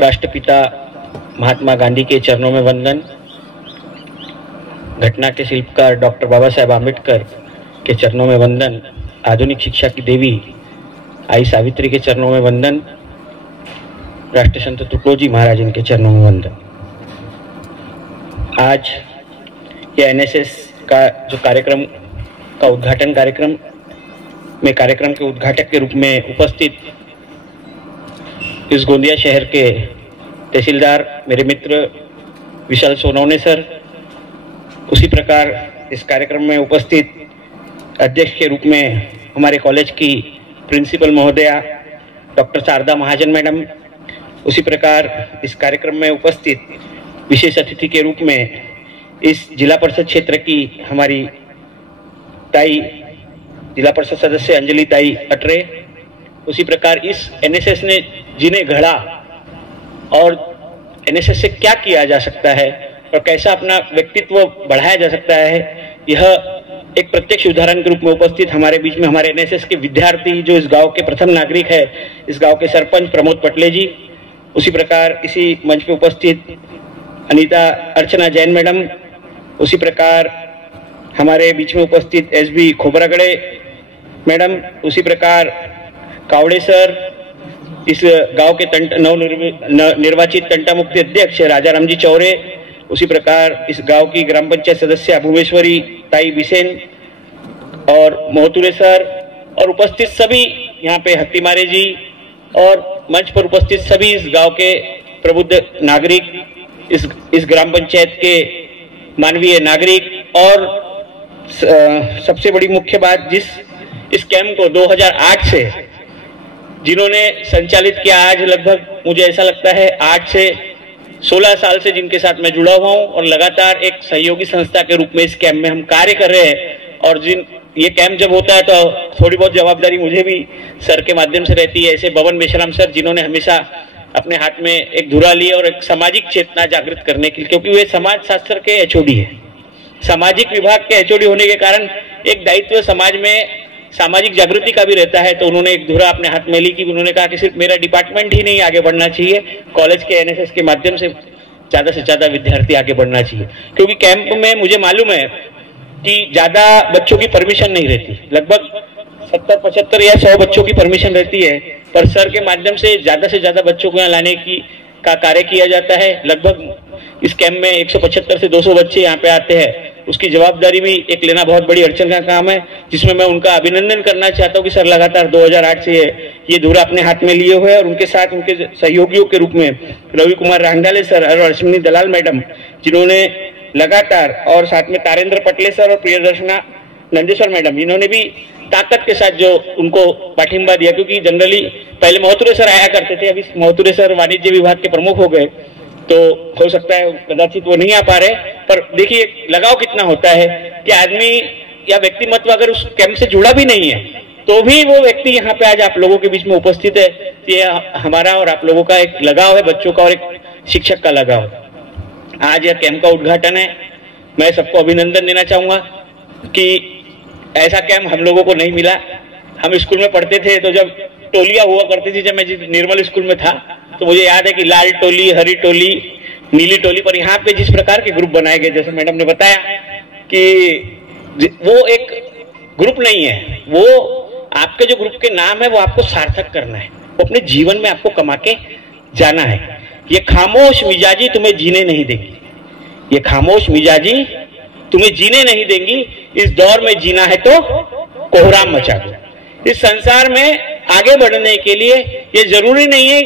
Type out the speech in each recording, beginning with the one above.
राष्ट्रपिता महात्मा गांधी के चरणों में वंदन, घटना के शिल्पकार डॉक्टर बाबा साहेब आम्बेडकर के चरणों में वंदन, आधुनिक शिक्षा की देवी आई सावित्री के चरणों में वंदन, राष्ट्रसंत तुकडोजी महाराज इनके चरणों में वंदन। आज यह एनएसएस का जो कार्यक्रम का उद्घाटन कार्यक्रम के उद्घाटक के रूप में उपस्थित इस गोंदिया शहर के तहसीलदार मेरे मित्र विशाल सोनवणे सर, उसी प्रकार इस कार्यक्रम में उपस्थित अध्यक्ष के रूप में हमारे कॉलेज की प्रिंसिपल महोदया डॉक्टर शारदा महाजन मैडम, उसी प्रकार इस कार्यक्रम में उपस्थित विशेष अतिथि के रूप में इस जिला परिषद क्षेत्र की हमारी ताई जिला परिषद सदस्य अंजलि ताई अटरे, उसी प्रकार इस एनएसएस ने जिन्हें गढ़ा और एनएसएस से क्या किया जा सकता है और कैसा अपना व्यक्तित्व बढ़ाया जा सकता है, यह एक प्रत्यक्ष उदाहरण के रूप में उपस्थित हमारे बीच में हमारे एनएसएस के विद्यार्थी जो इस गांव के प्रथम नागरिक है, इस गांव के सरपंच प्रमोद पटले जी, उसी प्रकार इसी मंच पे उपस्थित अनीता अर्चना जैन मैडम, उसी प्रकार हमारे बीच में उपस्थित एसबी खोबरागड़े मैडम, उसी प्रकार कावड़े सर, इस गांव के निर्वाचित तंटा मुक्ति अध्यक्ष राजा रामजी चौरे, उसी प्रकार इस गांव की ग्राम पंचायत सदस्य भुवनेश्वरी ताई बिसेन और मोहतुरे सर, और उपस्थित सभी यहाँ पे हत्तीमारे जी और मंच पर उपस्थित सभी इस गांव के प्रबुद्ध नागरिक, इस ग्राम पंचायत के मानवीय नागरिक, और सबसे बड़ी मुख्य बात इस कैंप को 2008 से जिन्होंने संचालित किया, आज लगभग मुझे ऐसा लगता है 8 से 16 साल से जिनके साथ मैं जुड़ा हुआ हूं और लगातार एक सहयोगी संस्था के रूप में इस कैंप में हम कार्य कर रहे हैं। और ये कैंप जब होता है तो थोड़ी बहुत जवाबदारी मुझे भी सर के माध्यम से रहती है, ऐसे बवन मेश्राम सर जिन्होंने हमेशा अपने हाथ में एक धुरा ली और एक सामाजिक चेतना जागृत करने के लिए, क्योंकि वे समाज शास्त्र के एचओडी है, सामाजिक विभाग के एचओडी होने के कारण एक दायित्व समाज में सामाजिक जागृति का भी रहता है। तो उन्होंने एक धुरा अपने हाथ में ली कि उन्होंने कहा कि सिर्फ मेरा डिपार्टमेंट ही नहीं आगे बढ़ना चाहिए, कॉलेज के एनएसएस के माध्यम से ज्यादा विद्यार्थी आगे बढ़ना चाहिए। क्योंकि कैंप में मुझे मालूम है कि ज्यादा बच्चों की परमिशन नहीं रहती, लगभग 70, 75 या 100 बच्चों की परमिशन रहती है, पर सर के माध्यम से ज्यादा बच्चों को यहाँ लाने का कार्य किया जाता है। लगभग इस कैंप में 175 से 200 बच्चे यहाँ पे आते हैं, उसकी जवाबदारी भी एक लेना बहुत बड़ी अड़चन का काम है, जिसमें मैं उनका अभिनंदन करना चाहता हूँ कि सर लगातार 2008 से ये धुरा अपने हाथ में लिए हुए और उनके साथ उनके सहयोगियों के रूप में रवि कुमार रांगडाले सर और अश्विनी दलाल मैडम, जिन्होंने लगातार, और साथ में तारेंद्र पटले सर और प्रियदर्शना नंदेश्वर मैडम, इन्होंने भी ताकत के साथ जो उनको पाठिंबा दिया। क्योंकि जनरली पहले मोहतुरे सर आया करते थे, अभी मोहतुरे सर वाणिज्य विभाग के प्रमुख हो गए, तो हो सकता है कदाचित वो नहीं आ पा रहे, पर देखिए लगाव कितना होता है कि आदमी या व्यक्तिमत्व अगर उस कैंप से जुड़ा भी नहीं है तो भी वो व्यक्ति यहाँ पे आज आप लोगों के बीच में उपस्थित है। ये हमारा और आप लोगों का एक लगाव है, बच्चों का और एक शिक्षक का लगाव। आज यह कैंप का उद्घाटन है, मैं सबको अभिनंदन देना चाहूंगा कि ऐसा कैंप हम लोगों को नहीं मिला। हम स्कूल में पढ़ते थे तो जब टोलियां हुआ करती थी, जब मैं निर्मल स्कूल में था तो मुझे याद है कि लाल टोली, हरी टोली, नीली टोली, पर यहाँ पे जिस प्रकार के ग्रुप बनाए गए, जैसे मैडम ने बताया कि वो एक ग्रुप नहीं है, वो आपके जो ग्रुप के नाम है वो आपको सार्थक करना है, वो अपने जीवन में आपको कमा के जाना है। ये खामोश मिजाजी तुम्हें जीने नहीं देगी, ये खामोश मिजाजी तुम्हें जीने नहीं देंगी। इस दौर में जीना है तो कोहराम मचा दो। इस संसार में आगे बढ़ने के लिए ये जरूरी नहीं है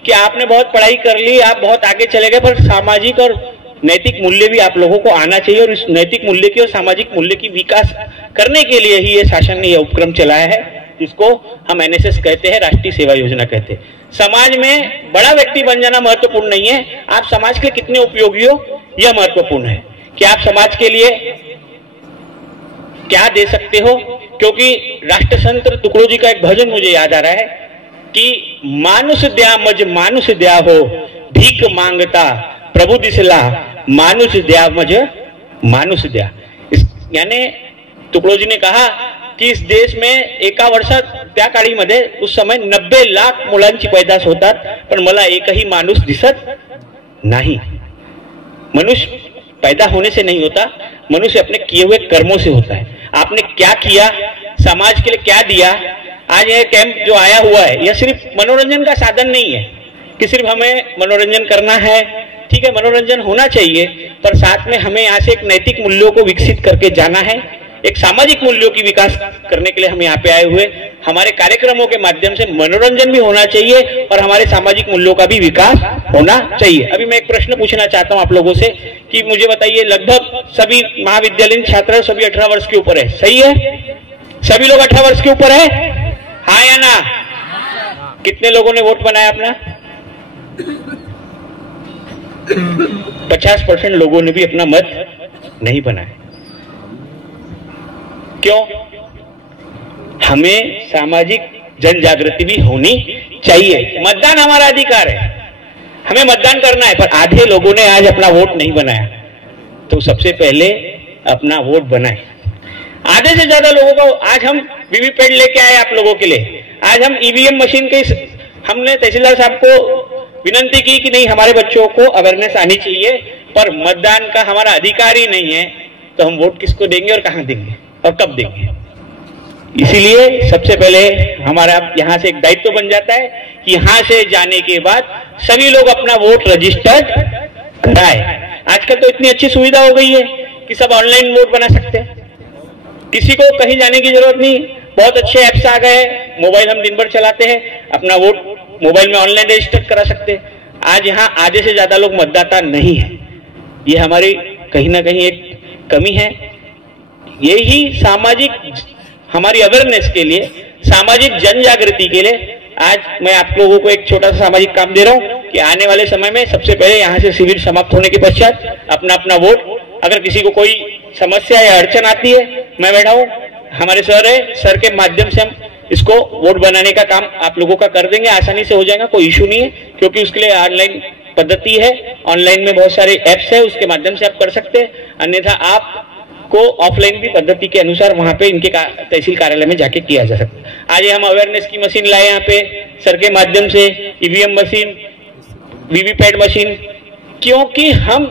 कि आपने बहुत पढ़ाई कर ली, आप बहुत आगे चले गए, पर सामाजिक और नैतिक मूल्य भी आप लोगों को आना चाहिए। और इस नैतिक मूल्य की और सामाजिक मूल्य की विकास करने के लिए ही ये शासन ने यह उपक्रम चलाया है, जिसको हम एनएसएस कहते हैं, राष्ट्रीय सेवा योजना कहते हैं। समाज में बड़ा व्यक्ति बन जाना महत्वपूर्ण नहीं है, आप समाज के कितने उपयोगी हो यह महत्वपूर्ण है कि आप समाज के लिए क्या दे सकते हो। क्योंकि राष्ट्रसंत तुकडोजी का एक भजन मुझे याद आ रहा है कि मानुष द्या मज मानुष द्या हो, भीख मांगता प्रभु दिसला, मानुष द्या मज मानुष द्या। यानी तुकडोजी ने कहा की देश में एका वर्षात त्या काळीमध्ये उस समय 90 लाख मुलांची पैदास होतात, पण मला एकही माणूस दिसत नहीं। मनुष्य पैदा होने से नहीं होता, मनुष्य अपने किए हुए कर्मों से होता है। आपने क्या किया, समाज के लिए क्या दिया। आज यह कैंप जो आया हुआ है यह सिर्फ मनोरंजन का साधन नहीं है कि सिर्फ हमें मनोरंजन करना है। ठीक है, मनोरंजन होना चाहिए, पर साथ में हमें यहाँ से एक नैतिक मूल्यों को विकसित करके जाना है। एक सामाजिक मूल्यों की विकास करने के लिए हम यहाँ पे आए हुए। हमारे कार्यक्रमों के माध्यम से मनोरंजन भी होना चाहिए और हमारे सामाजिक मूल्यों का भी विकास होना चाहिए। अभी मैं एक प्रश्न पूछना चाहता हूँ आप लोगों से कि मुझे बताइए, लगभग सभी महाविद्यालयीन छात्र सभी 18 वर्ष के ऊपर है, सही है? सभी लोग 18 वर्ष के ऊपर है, हाँ या ना? कितने लोगों ने वोट बनाया अपना? 50% लोगों ने भी अपना मत नहीं बनाया। क्यों? हमें सामाजिक जन जागृति भी होनी चाहिए। मतदान हमारा अधिकार है, हमें मतदान करना है, पर आधे लोगों ने आज अपना वोट नहीं बनाया, तो सबसे पहले अपना वोट बनाए। आधे से ज्यादा लोगों को आज हम वीवीपैट लेके आए आप लोगों के लिए। आज हम ईवीएम मशीन के हमने तहसीलदार साहब को विनंती की कि नहीं, हमारे बच्चों को अवेयरनेस आनी चाहिए, पर मतदान का हमारा अधिकार ही नहीं है, तो हम वोट किसको देंगे और कहां देंगे और कब देंगे। इसीलिए सबसे पहले हमारा यहाँ से एक दायित्व बन जाता है कि यहाँ से जाने के बाद सभी लोग अपना वोट रजिस्टर्ड कराए। आजकल तो इतनी अच्छी सुविधा हो गई है कि सब ऑनलाइन वोट बना सकते हैं, किसी को कहीं जाने की जरूरत नहीं। बहुत अच्छे ऐप्स आ गए, मोबाइल हम दिन भर चलाते हैं, अपना वोट मोबाइल में ऑनलाइन रजिस्टर करा सकते हैं। आज यहाँ आधे से ज्यादा लोग मतदाता नहीं है, ये हमारी कहीं ना कहीं एक कमी है। यही सामाजिक हमारी अवेयरनेस के लिए, सामाजिक जन जागृति के लिए आज मैं आप लोगों को एक छोटा सा सामाजिक काम दे रहा हूं कि आने वाले समय में सबसे पहले यहाँ से शिविर समाप्त होने के पश्चात अपना अपना वोट, अगर किसी को कोई समस्या या अड़चन आती है, मैं बैठा हूं, हमारे सर है, सर के माध्यम से हम इसको वोट बनाने का काम आप लोगों का कर देंगे, आसानी से हो जाएगा, कोई इशू नहीं है, क्योंकि उसके लिए ऑनलाइन पद्धति है, ऑनलाइन में बहुत सारे ऐप्स है, उसके माध्यम से आप कर सकते हैं। अन्यथा आप को ऑफलाइन भी पद्धति के अनुसार वहां पे इनके तहसील कार्यालय में जाके किया जा सकता है। आज हम अवेयरनेस की मशीन लाए यहाँ पे सर के माध्यम से, ईवीएम मशीन, वीवीपैट मशीन, क्योंकि हम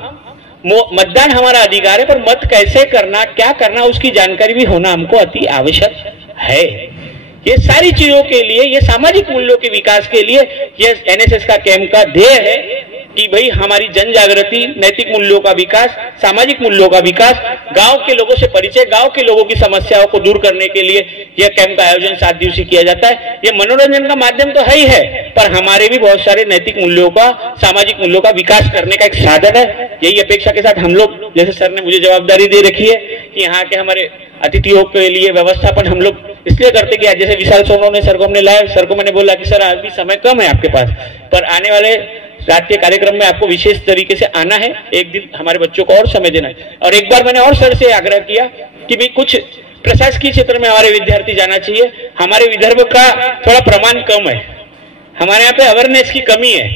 मतदान हमारा अधिकार है, पर मत कैसे करना, क्या करना, उसकी जानकारी भी होना हमको अति आवश्यक है। ये सारी चीजों के लिए, ये सामाजिक मूल्यों के विकास के लिए ये एनएसएस का कैंप का ध्येय है कि भाई हमारी जन जागृति, नैतिक मूल्यों का विकास, सामाजिक मूल्यों का विकास, गांव के लोगों से परिचय, गांव के लोगों की समस्याओं को दूर करने के लिए यह कैंप का आयोजन 7 दिवसीय किया जाता है। यह मनोरंजन का माध्यम तो है ही है, पर हमारे भी बहुत सारे नैतिक मूल्यों का, सामाजिक मूल्यों का विकास करने का एक साधन है। यही अपेक्षा के साथ हम लोग, जैसे सर ने मुझे जवाबदारी दे रखी है कि यहाँ के हमारे अतिथियों के लिए व्यवस्थापन हम लोग इसलिए करते कि आज जैसे विशाल सोनवणे सर को हमने लाया, सर को मैंने बोला कि सर अभी समय कम है आपके पास, पर आने वाले रात के कार्यक्रम में आपको विशेष तरीके से आना है, एक दिन हमारे बच्चों को और समय देना है। और एक बार मैंने और सर से आग्रह किया कि भाई कुछ प्रशासकीय क्षेत्र में हमारे विद्यार्थी जाना चाहिए। हमारे विदर्भ का थोड़ा प्रमाण कम है, हमारे यहाँ पे अवेयरनेस की कमी है।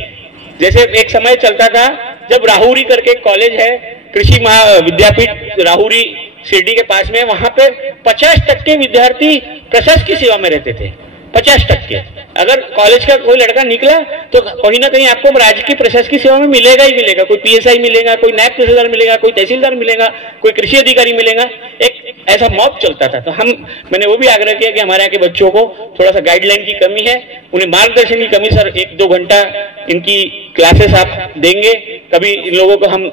जैसे एक समय चलता था जब राहुरी करके कॉलेज है, कृषि महाविद्यापीठ राहुरी शिरडी के पास में, वहां पे 50% विद्यार्थी प्रशासकीय सेवा में रहते थे। 50%। अगर कॉलेज का कोई लड़का निकला तो कहीं ना कहीं आपको राजकीय प्रशासकीय सेवा में मिलेगा ही मिलेगा। कोई पीएसआई मिलेगा, कोई नायब तहसीलदार मिलेगा, कोई तहसीलदार मिलेगा, कोई कृषि अधिकारी मिलेगा। एक ऐसा मॉब चलता था। तो मैंने वो भी आग्रह किया कि हमारे यहाँ के बच्चों को थोड़ा सा गाइडलाइन की कमी है, उन्हें मार्गदर्शन की कमी। सर 1-2 घंटा इनकी क्लासेस आप देंगे, कभी इन लोगों को हम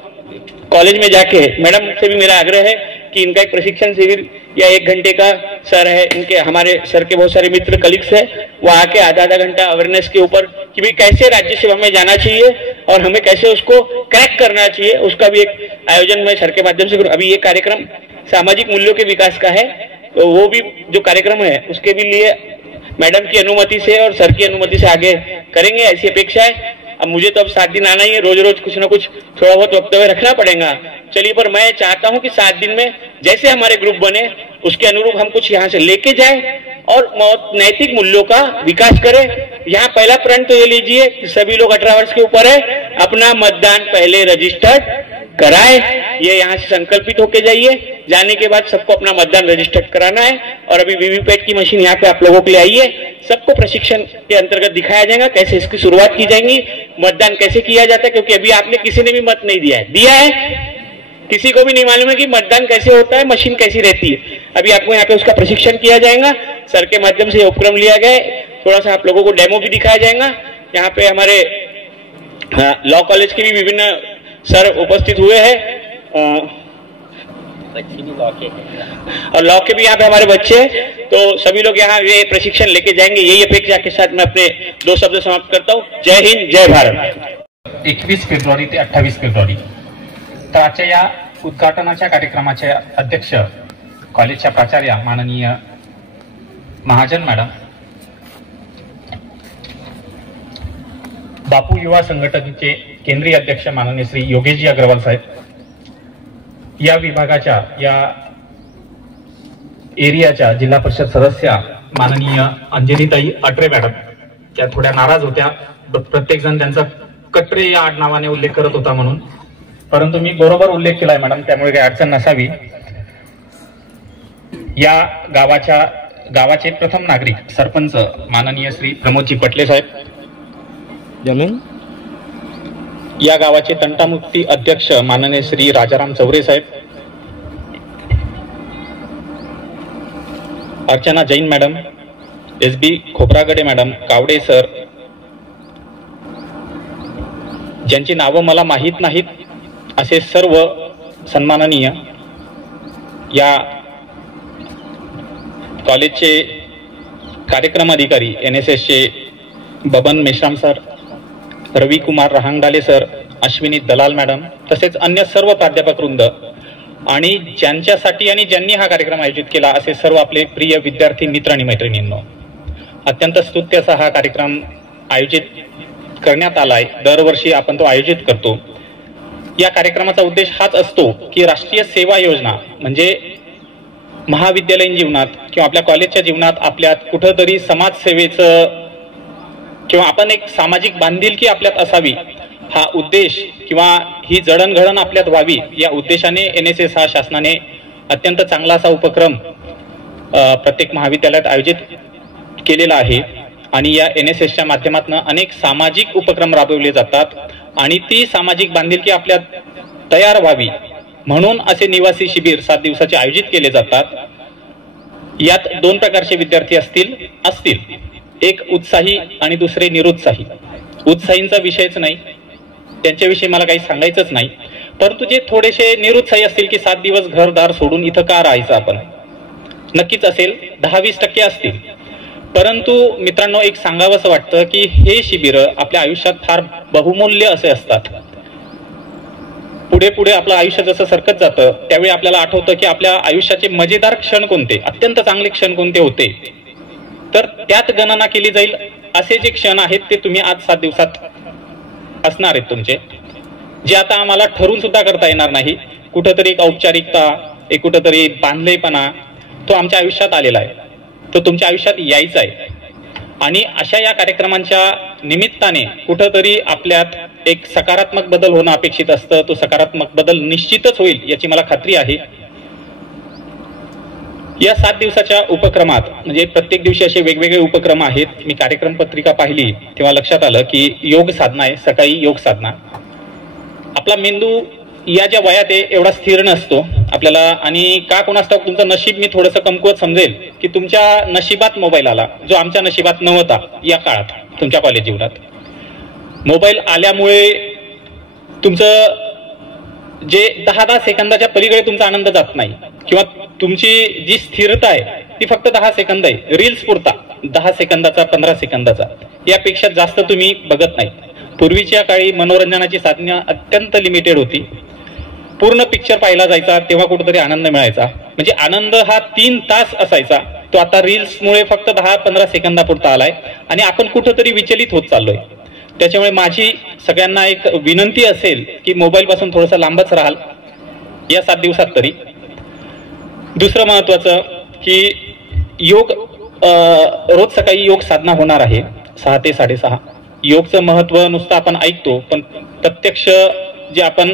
कॉलेज में जाके, मैडम से भी मेरा आग्रह है कि इनका एक प्रशिक्षण शिविर या 1 घंटे का सर है, इनके हमारे सर के बहुत सारे मित्र कलीग्स है, वो आके आधा घंटा अवेयरनेस के ऊपर कि भाई कैसे राज्य सेवा में जाना चाहिए और हमें कैसे उसको क्रैक करना चाहिए, उसका भी एक आयोजन मैं सर के माध्यम से करूं। अभी ये कार्यक्रम सामाजिक मूल्यों के विकास का है, तो वो भी जो कार्यक्रम है उसके भी लिए मैडम की अनुमति से और सर की अनुमति से आगे करेंगे, ऐसी अपेक्षा है। अब मुझे तो अब 7 दिन आना ही है, रोज रोज कुछ ना कुछ थोड़ा बहुत वक्तव्य रखना पड़ेगा। चलिए, पर मैं चाहता हूं कि 7 दिन में जैसे हमारे ग्रुप बने उसके अनुरूप हम कुछ यहाँ से लेके जाएं और नैतिक मूल्यों का विकास करें। यहाँ पहला प्रण तो ये लीजिए कि सभी लोग 18 वर्ष के ऊपर है, अपना मतदान पहले रजिस्टर्ड कराए, ये यहाँ से संकल्पित होके जाइए। जाने के बाद सबको अपना मतदान रजिस्टर्ड कराना है और अभी वीवीपैट की मशीन यहाँ पे आप लोगों के लिए आई है। सबको प्रशिक्षण के अंतर्गत दिखाया जाएगा कैसे इसकी शुरुआत की जाएगी, मतदान कैसे किया जाता है, क्योंकि अभी आपने किसी ने भी मत नहीं दिया है किसी को भी नहीं मालूम है कि मतदान कैसे होता है, मशीन कैसी रहती है। अभी आपको यहाँ पे उसका प्रशिक्षण किया जाएगा, सर के माध्यम से उपक्रम लिया गया है। थोड़ा सा आप लोगों को डेमो भी दिखाया जाएगा। यहाँ पे हमारे लॉ कॉलेज के भी विभिन्न सर उपस्थित हुए हैं और लॉ के भी यहाँ पे हमारे बच्चे हैं, तो सभी लोग यहाँ ये प्रशिक्षण लेके जाएंगे, यही अपेक्षा के साथ मैं अपने 2 शब्द समाप्त करता हूँ। जय हिंद, जय भारत। 21 फेब्रुवारी ते 28 फेब्रुवारी तर आजच्या या उद्घाटनाच्या कार्यक्रमाचे अध्यक्ष कॉलेजच्या प्राचार्या माननीय महाजन मॅडम, बापू युवा संघटनेचे केंद्रीय अध्यक्ष माननीय श्री योगेशजी अग्रवाल साहेब, या विभागाच्या या एरियाच्या जिल्हा परिषद सदस्य माननीय अंजलीताई अट्रे मॅडम, त्या थोड्या नाराज होत्या, प्रत्येक जण त्यांचा कटरे या आडनावाने उल्लेख करत होता म्हणून, परंतु मी बरोबर उल्लेख केलाय मॅडम, त्यामुळे काही अडचण नसावी। या गावाचे प्रथम नागरिक सरपंच माननीय श्री प्रमोदजी पटले साहेब, जमीन या गावाचे तंटामुक्ती अध्यक्ष माननीय श्री राजाराम चौरे साहेब, Archana Jain madam, SB Khobragade madam, Kawade sir, ज्यांची नावं मला माहीत नाहीत असे सर्व सन्माननीय या कॉलेजचे कार्यक्रम अधिकारी NSS चे बबन मेश्राम सर, रवी कुमार रहांगडाले सर, अश्विनी दलाल मॅडम, तसेच अन्य सर्व प्राध्यापक वृंद आणि ज्यांच्यासाठी आणि ज्यांनी हा कार्यक्रम आयोजित केला असे सर्व आपले प्रिय विद्यार्थी मित्र आणि मैत्रिणींनो, अत्यंत स्तुत्य असा हा कार्यक्रम आयोजित करण्यात आलाय। दरवर्षी आपण तो आयोजित करतो। या कार्यक्रमाचा उद्देश हाच असतो की राष्ट्रीय सेवा योजना म्हणजे महाविद्यालयीन जीवनात किंवा आपल्या कॉलेजच्या जीवनात आपल्यात कुठेतरी समाजसेवेचं किंवा आपण एक सामाजिक बांधिलकी आपल्यात असावी, हा उद्देश किंवा ही जडणघडण आपल्यात व्हावी या उद्देशाने NSS हा शासनाने अत्यंत चांगला असा उपक्रम प्रत्येक महाविद्यालयात आयोजित केलेला आहे आणि या NSSच्या माध्यमातून अनेक सामाजिक उपक्रम राबवले जातात आणि ती सामाजिक बांधिलकी आपल्यात तयार व्हावी म्हणून असे निवासी शिबिर 7 दिवसाचे आयोजित केले जातात। यात 2 प्रकारचे विद्यार्थी असतील, एक उत्साही आणि दुसरे निरुत्साही। उत्साहींचा विषयच नाही, त्यांच्याविषयी मला काही सांगायचंच नाही, परंतु जे थोडेसे निरुत्साही असतील की 7 दिवस घरदार सोडून इथं का राहायचं आपण, नक्कीच असेल 10-20% असतील। परंतु मित्रांनो, एक सांगावंसं वाटतं की हे शिबिर आपल्या आयुष्यात फार बहुमूल्य असे असतात। पुढे पुढे आपलं आयुष्य जसं सरकत जातं त्यावेळी आपल्याला आठवतं की आपल्या आयुष्याचे मजेदार क्षण कोणते, अत्यंत चांगले क्षण कोणते होते, तर त्यात गणना केली जाईल असे जे क्षण आहेत ते तुम्ही आज 7 दिवसात असणार आहेत तुमचे, जे आता आम्हाला ठरवून सुद्धा करता येणार नाही। कुठेतरी एक औपचारिकता, एक कुठेतरी बांधलेपणा तो आमच्या आयुष्यात आलेला आहे, तो तुमच्या आयुष्यात यायचा आहे आणि अशा या कार्यक्रमांच्या निमित्ताने कुठेतरी आपल्यात एक सकारात्मक बदल होणं अपेक्षित असतं। तो सकारात्मक बदल निश्चितच होईल याची मला खात्री आहे। या 7 दिवसाच्या उपक्रमात म्हणजे प्रत्येक दिवशी असे वेगवेगळे उपक्रम आहेत। मी कार्यक्रम पत्रिका पाहिली तेव्हा लक्षात आलं की योग साधना आहे, सकाळी योग साधना। आपला मेंदू या ज्या वयात आहे एवढा स्थिर नसतो आपल्याला, आणि का कोणास ठाऊक तुमचं नशीब मी थोडंसं कमकुवत समजेल की तुमच्या नशिबात मोबाईल आला, जो आमच्या नशिबात नव्हता या काळात। तुमच्या कॉलेज जीवनात मोबाईल आल्यामुळे तुमचं जे 10 सेकंदाच्या पलीकडे तुमचा आनंद जात नाही किंवा तुमची जी स्थिरता आहे ती फक्त 10 सेकंद आहे, रील्स पुरता 10 सेकंदाचा 15 सेकंदाचा, यापेक्षा जास्त तुम्ही बघत नाही। पूर्वीच्या काळी मनोरंजनाची साधने अत्यंत लिमिटेड होती, पूर्ण पिक्चर पाहिला जायचा तेव्हा कुठेतरी आनंद मिळायचा, म्हणजे आनंद हा 3 तास असायचा, तो आता रील्समुळे फक्त 10-15 सेकंदापुरता आलाय आणि आपण कुठेतरी विचलित होत चाललोय। त्याच्यामुळे माझी सगळ्यांना एक विनंती असेल की मोबाईल पासून थोडंसं लांबच राहाल या 7 दिवसात तरी। दुसरं महत्वाचं की योग रोज सकाळी योग साधना होणार आहे 6 ते 6:30। योगचं महत्व नुसतं आपण ऐकतो, पण प्रत्यक्ष जे आपण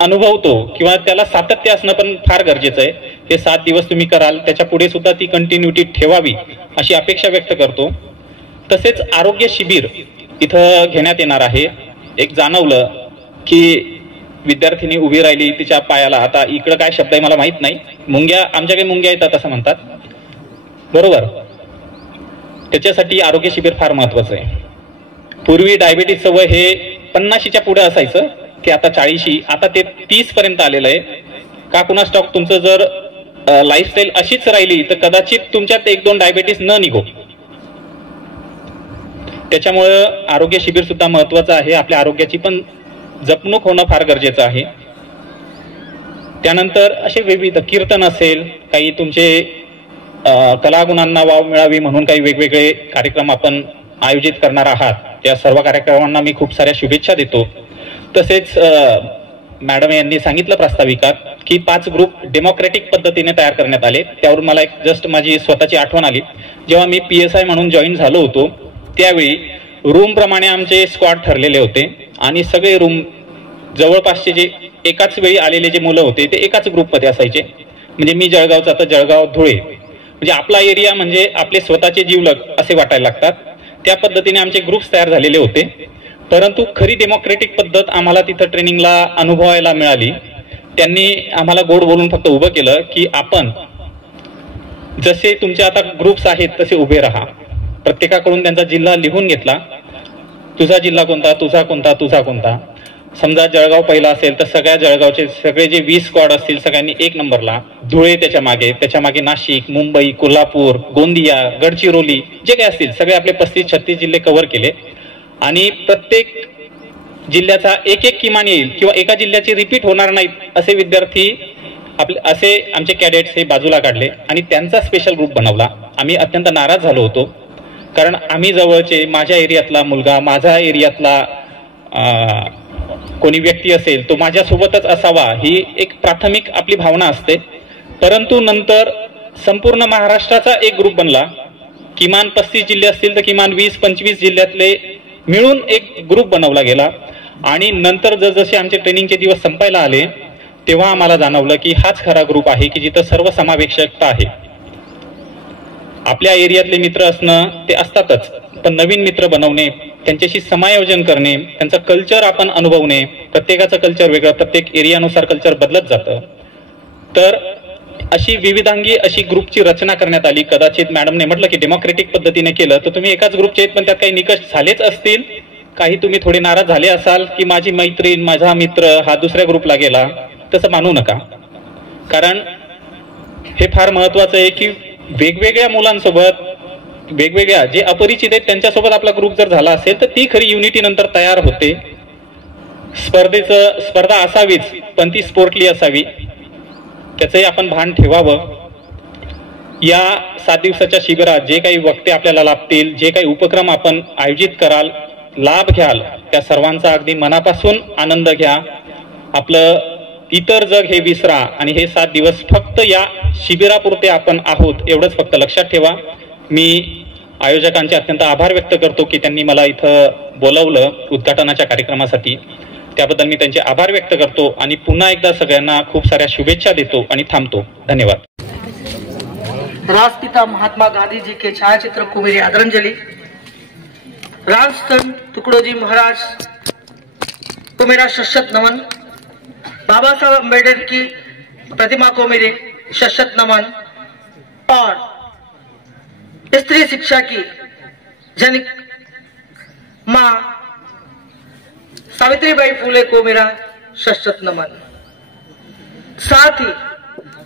अनुभवतो किंवा त्याला सातत्य असणं पण फार गरजेचं आहे। हे 7 दिवस तुम्ही कराल, त्याच्या पुढे सुद्धा ती कंटिन्युटी ठेवावी अशी अपेक्षा व्यक्त करतो. तसेच आरोग्य शिबिर इथं घेण्यात येणार आहे. एक जाणवलं की विद्यार्थिनी उभी राहिली तिच्या पायाला, आता इकडं काय शब्द आहे मला माहित नाही, मुंग्या, आमच्याकडे मुंग्या येतात असं म्हणतात, बरोबर. त्याच्यासाठी आरोग्य शिबिर फार महत्वाचं आहे. पूर्वी डायबिटीसचं वय हे 50च्या पुढे असायचं, ते आता 40, आता ते 30 पर्यंत आलेलं आहे. का कुणास ठाऊक, तुमचं जर लाईफस्टाईल अशीच राहिली तर कदाचित तुमच्यात 1-2 डायबिटीस न निघो. त्याच्यामुळं आरोग्य शिबिर सुद्धा महत्वाचं आहे. आपल्या आरोग्याची पण जपणूक होणं फार गरजेचं आहे. त्यानंतर असे विविध कीर्तन असेल, काही तुमचे कलागुणांना वाव मिळावी म्हणून काही वेगवेगळे कार्यक्रम आपण आयोजित करणार आहात. त्या सर्व कार्यक्रमांना मी खूप साऱ्या शुभेच्छा देतो. तसेच मॅडम यांनी सांगितलं प्रास्ताविकात की 5 ग्रुप डेमोक्रॅटिक पद्धतीने तयार करण्यात आले. त्यावरून मला एक जस्ट माझी स्वतःची आठवण आली. जेव्हा मी PSI म्हणून जॉईन झालो होतो त्यावेळी रूम प्रमाणे आमचे स्क्वॉड ठरलेले होते आणि सगळे रूम जवळपासचे जे एकाच वेळी आलेले जे मुलं होते ते एकाच ग्रुपमध्ये असायचे. म्हणजे मी जळगावचा तर जळगाव धुळे, म्हणजे आपला एरिया म्हणजे आपले स्वतःचे जीवलग असे वाटायला लागतात. त्या पद्धतीने आमचे ग्रुप्स तयार झालेले होते. परंतु खरी डेमोक्रॅटिक पद्धत आम्हाला तिथं ट्रेनिंगला अनुभवायला मिळाली. त्यांनी आम्हाला गोड बोलून फक्त उभं केलं की आपण जसे तुमचे आता ग्रुप्स आहेत तसे उभे राहा. प्रत्येकाकडून त्यांचा जिल्हा लिहून घेतला, तुझा जिल्हा कोणता, तुझा कोणता, तुझा कोणता. समजा जळगाव पहिला असेल तर सगळ्या जळगावचे सगळे जे 20 स्क्वॉड असतील सगळ्यांनी 1 नंबरला, धुळे त्याच्या मागे नाशिक, मुंबई, कोल्हापूर, गोंदिया, गडचिरोली जे काही असतील सगळे आपले 35-36 जिल्हे कव्हर केले आणि प्रत्येक जिल्ह्याचा एक किमान येईल किंवा एका जिल्ह्याची रिपीट होणार नाहीत असे विद्यार्थी असे आमचे कॅडेट्स हे बाजूला काढले आणि त्यांचा स्पेशल ग्रुप बनवला. आम्ही अत्यंत नाराज झालो होतो कारण आम्ही जवळचे, माझ्या एरियातला मुलगा, माझ्या एरियातला कोणी व्यक्ती असेल तो माझ्यासोबतच असावा ही एक प्राथमिक आपली भावना असते. परंतु नंतर संपूर्ण महाराष्ट्राचा एक ग्रुप बनला. किमान 35 जिल्हे असतील तर किमान 20-25 जिल्ह्यातले मिळून एक ग्रुप बनवला गेला आणि नंतर जसजसे आमचे ट्रेनिंगचे दिवस संपायला आले तेव्हा आम्हाला जाणवलं की हाच खरा ग्रुप आहे की जिथं सर्व समावेशकता आहे. आपल्या एरियातले मित्र असणं ते असतातच, पण नवीन मित्र बनवणे, त्यांच्याशी समायोजन करणे, त्यांचं कल्चर आपण अनुभवणे. प्रत्येकाचं कल्चर वेगळं, प्रत्येक एरियानुसार कल्चर बदलत जातं. तर अशी विविधांगी अशी ग्रुपची रचना करण्यात आली. कदाचित मॅडमने म्हटलं की डेमोक्रॅटिक पद्धतीने केलं तर तुम्ही एकाच ग्रुपचे आहेत पण त्यात काही निकष झालेच असतील, काही तुम्ही थोडे नाराज झाले असाल की माझी मैत्रीण, माझा मित्र हा दुसऱ्या ग्रुपला गेला, तसं मानू नका. कारण हे फार महत्वाचं आहे की वेगवेगळ्या मुलांसोबत, वेगवेगळ्या जे अपरिचित आहेत त्यांच्यासोबत आपला ग्रुप जर झाला असेल तर ती खरी युनिटी नंतर तयार होते. स्पर्धा असावीच पण ती स्पोर्टली असावी, त्याचंही आपण भान ठेवावं. या 7 दिवसाच्या शिबिरात जे काही वक्ते आपल्याला लाभतील, जे काही उपक्रम आपण आयोजित कराल, लाभ घ्याल, त्या सर्वांचा अगदी मनापासून आनंद घ्या. आपलं इतर जग हे विसरा आणि हे 7 दिवस फक्त या शिबिरापुरते आपण आहोत एवढंच फक्त लक्षात ठेवा. मी आयोजकांचे अत्यंत आभार व्यक्त करतो की त्यांनी मला इथं बोलवलं उद्घाटनाच्या कार्यक्रमासाठी. त्याबद्दल मी त्यांचे आभार व्यक्त करतो आणि पुन्हा एकदा सगळ्यांना खूप साऱ्या शुभेच्छा देतो आणि थांबतो. धन्यवाद. राष्ट्रपिता महात्मा गांधी जी के छायाचित्र को मेरी आदरांजलि. रामचंद्र टुकड़ोजी महाराज को मेरा शत नमन. बाबा साहब अम्बेडकर की प्रतिमा को मेरे शत नमन. और स्त्री शिक्षा की जनक माँ सावित्रीबाई फुले को मेरा शत नमन. साथ ही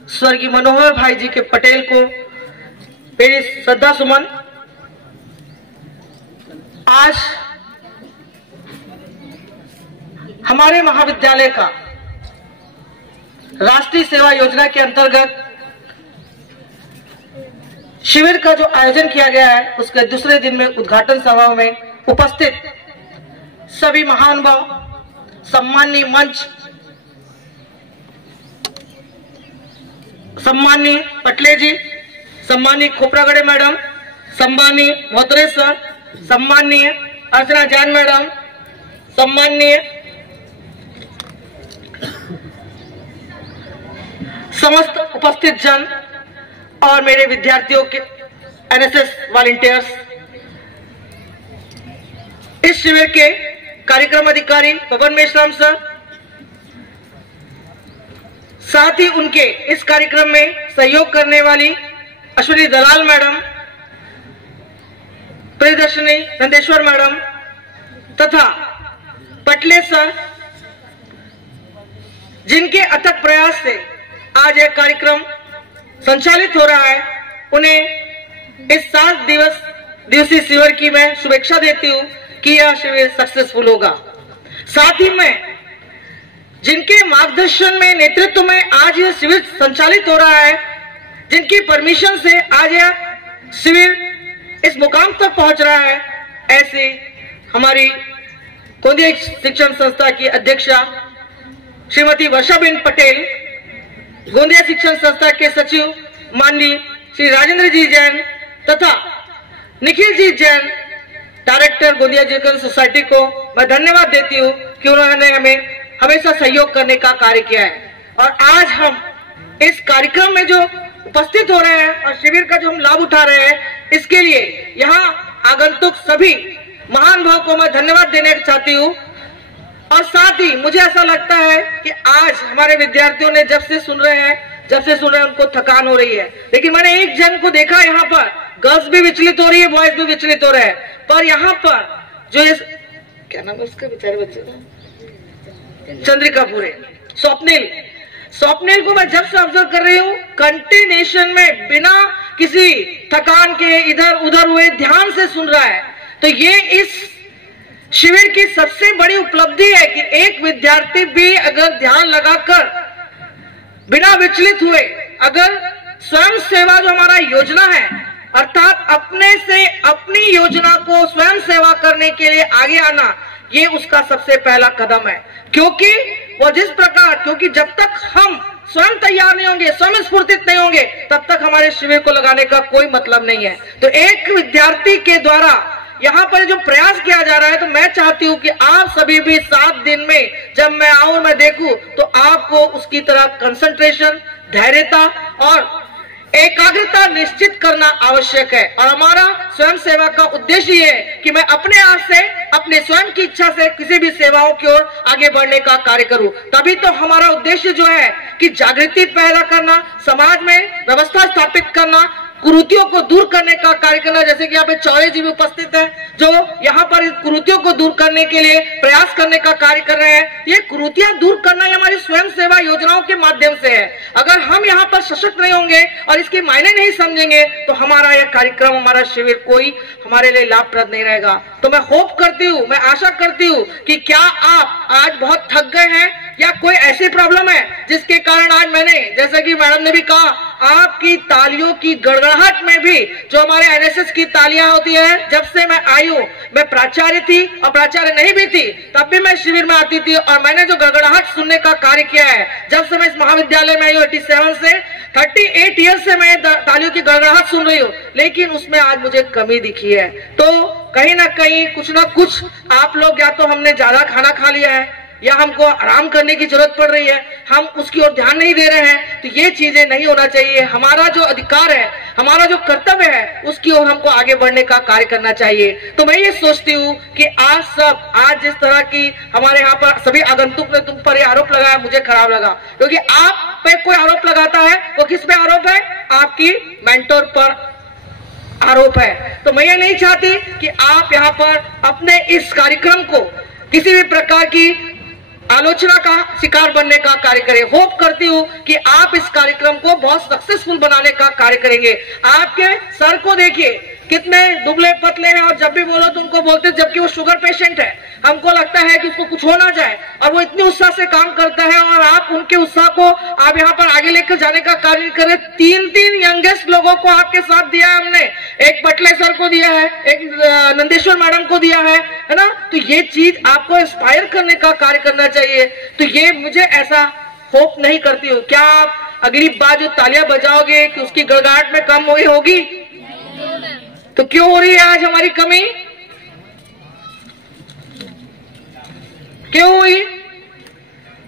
स्वर्गीय मनोहर भाई जी के पटेल को मेरी श्रद्धा सुमन. आज हमारे महाविद्यालय का राष्ट्रीय सेवा योजना के अंतर्गत शिविर का जो आयोजन किया गया है उसके दूसरे दिन में उद्घाटन सभा में उपस्थित सभी महानुभाव, सम्माननीय मंच, सम्माननीय पटले जी, सम्माननीय खोपरागड़े मैडम, सम्माननीय मोहतरे सर, सम्माननीय अर्चना जान मैडम, सम्माननीय समस्त उपस्थित जन और मेरे विद्यार्थियों के एनएसएस वॉलंटियर्स, इस शिविर के कार्यक्रम अधिकारी बबन मेश्राम सर, साथ ही उनके इस कार्यक्रम में सहयोग करने वाली अश्विनी दलाल मैडम, प्रियदर्शनी नंदेश्वर मैडम तथा पटले सर, जिनके अथक प्रयास से आज यह कार्यक्रम संचालित हो रहा है, उन्हें इस 7 दिवसीय शिविर की मैं शुभेच्छा देती हूं कि यह शिविर सक्सेसफुल होगा। साथ ही मैं जिनके मार्गदर्शन में, नेतृत्व में आज यह शिविर संचालित हो रहा है, जिनकी परमिशन से आज यह शिविर इस मुकाम तक पहुंच रहा है, ऐसे हमारी गोंदिया शिक्षण संस्था की अध्यक्षा श्रीमती वर्षाबेन पटेल, गोंदिया शिक्षण संस्था के सचिव माननीय श्री राजेंद्र जी जैन तथा Nikhil ji Jain, director Gondia education society को मैं धन्यवाद देती हूँ कि उन्होंने हमें हमेशा सहयोग करने का कार्य किया है। और आज हम इस कार्यक्रम में जो उपस्थित हो रहे हैं और शिविर का जो हम लाभ उठा रहे हैं, इसके लिए यहाँ आगंतुक सभी महान भाव को मैं धन्यवाद देना चाहती हूँ। और साथ ही मुझे ऐसा लगता है कि आज हमारे विद्यार्थियों ने जब से सुन रहे हैं उनको थकान हो रही है, लेकिन मैंने एक जन को देखा, यहाँ पर गर्ल्स भी विचलित हो रही है, बॉयज भी विचलित हो रहे हैं, पर यहाँ पर जो इस क्या नाम है उसके बेचारे बच्चे का, चंद्रिका पूरे, स्वप्निल को मैं जब से ऑब्जर्व कर रही हूँ, कंटिन्यूएशन में बिना किसी थकान के इधर उधर हुए ध्यान से सुन रहा है। तो ये इस शिविर की सबसे बड़ी उपलब्धि है कि एक विद्यार्थी भी अगर ध्यान लगाकर बिना विचलित हुए, अगर स्वयं सेवा जो हमारा योजना है, अर्थात अपने से अपनी योजना को स्वयं सेवा करने के लिए आगे आना, ये उसका सबसे पहला कदम है। क्योंकि जब तक हम स्वयं तैयार नहीं होंगे, स्वयं स्फूर्तित नहीं होंगे, तब तक हमारे शिविर को लगाने का कोई मतलब नहीं है। तो एक विद्यार्थी के द्वारा यहाँ पर जो प्रयास किया जा रहा है, तो मैं चाहती हूँ कि आप सभी भी 7 दिन में जब मैं आऊं, मैं देखूं, तो आपको उसकी तरह कंसंट्रेशन, धैर्यता और एकाग्रता निश्चित करना आवश्यक है। और हमारा स्वयं सेवा का उद्देश्य ये है कि मैं अपने आप से, अपने स्वयं की इच्छा से किसी भी सेवाओं की ओर आगे बढ़ने का कार्य करूं। तभी तो हमारा उद्देश्य जो है कि जागृति पैदा करना, समाज में व्यवस्था स्थापित करना, कुरीतियों को दूर करने का कार्य करना। जैसे कि यहाँ पे चौरे जी भी उपस्थित हैं, जो यहाँ पर इस कुरीतियों को दूर करने के लिए प्रयास करने का कार्य कर रहे हैं। ये कुरीतियां दूर करना हमारी स्वयं सेवा योजनाओं के माध्यम से है। अगर हम यहाँ पर सशक्त नहीं होंगे और इसके मायने नहीं समझेंगे, तो हमारा यह कार्यक्रम, हमारा शिविर कोई हमारे लिए लाभप्रद नहीं रहेगा। तो मैं होप करती हूँ, मैं आशा करती हूँ कि क्या आप आज बहुत थक गए हैं या कोई ऐसी प्रॉब्लम है जिसके कारण आज मैंने, जैसा कि मैडम ने भी कहा, आपकी तालियों की गड़गड़ाहट में भी, जो हमारे एनएसएस की तालियां होती है, जब से मैं आई हूं, मैं प्राचार्य थी और प्राचार्य नहीं भी थी तब भी मैं शिविर में आती थी, और मैंने जो गड़गड़ाहट सुनने का कार्य किया है, जब से मैं इस महाविद्यालय में आई हूँ 87 से 38 ईयर्स से मैं तालियों की गड़गड़ाहट सुन रही हूँ, लेकिन उसमें आज मुझे कमी दिखी है। तो कहीं ना कहीं कुछ ना कुछ आप लोग, या तो हमने ज्यादा खाना खा लिया है या हमको आराम करने की जरूरत पड़ रही है, हम उसकी ओर ध्यान नहीं दे रहे हैं। तो ये चीजें नहीं होना चाहिए। हमारा जो अधिकार है, हमारा जो कर्तव्य है, उसकी ओर हमको आगे बढ़ने का कार्य करना चाहिए। तो मैं ये सोचती हूँ कि आज जिस तरह की हमारे यहाँ पर सभी आगंतुक ने तुम पर ये आरोप लगाया, मुझे खराब लगा, क्योंकि आप पे कोई आरोप लगाता है, वो किस पे आरोप है? आपकी मेंटोर पर आरोप है। तो मैं ये नहीं चाहती कि आप यहाँ पर अपने इस कार्यक्रम को किसी भी प्रकार की आलोचना का शिकार बनने का कार्य करें। होप करती हूँ कि आप इस कार्यक्रम को बहुत सक्सेसफुल बनाने का कार्य करेंगे। आपके सर को देखिए, कितने दुबले पतले हैं, और जब भी बोलो तो उनको बोलते, जबकि वो शुगर पेशेंट है। हमको लगता है कि उसको कुछ हो ना जाए, और वो इतने उत्साह से काम करता है, और आप उनके उत्साह को आप यहाँ पर आगे लेकर जाने का कार्य करें। 3 यंगेस्ट लोगों को आपके साथ दिया है हमने, एक पटले सर को दिया है, एक नंदेश्वर मैडम को दिया है ना। तो ये चीज आपको इंस्पायर करने का कार्य करना चाहिए। तो ये मुझे ऐसा होप नहीं करती हूँ। क्या आप अगली बार जो तालियां बजाओगे कि उसकी गड़गड़ाहट में कम हुई होगी? तो क्यों हो रही है आज हमारी कमी? क्यों हुई?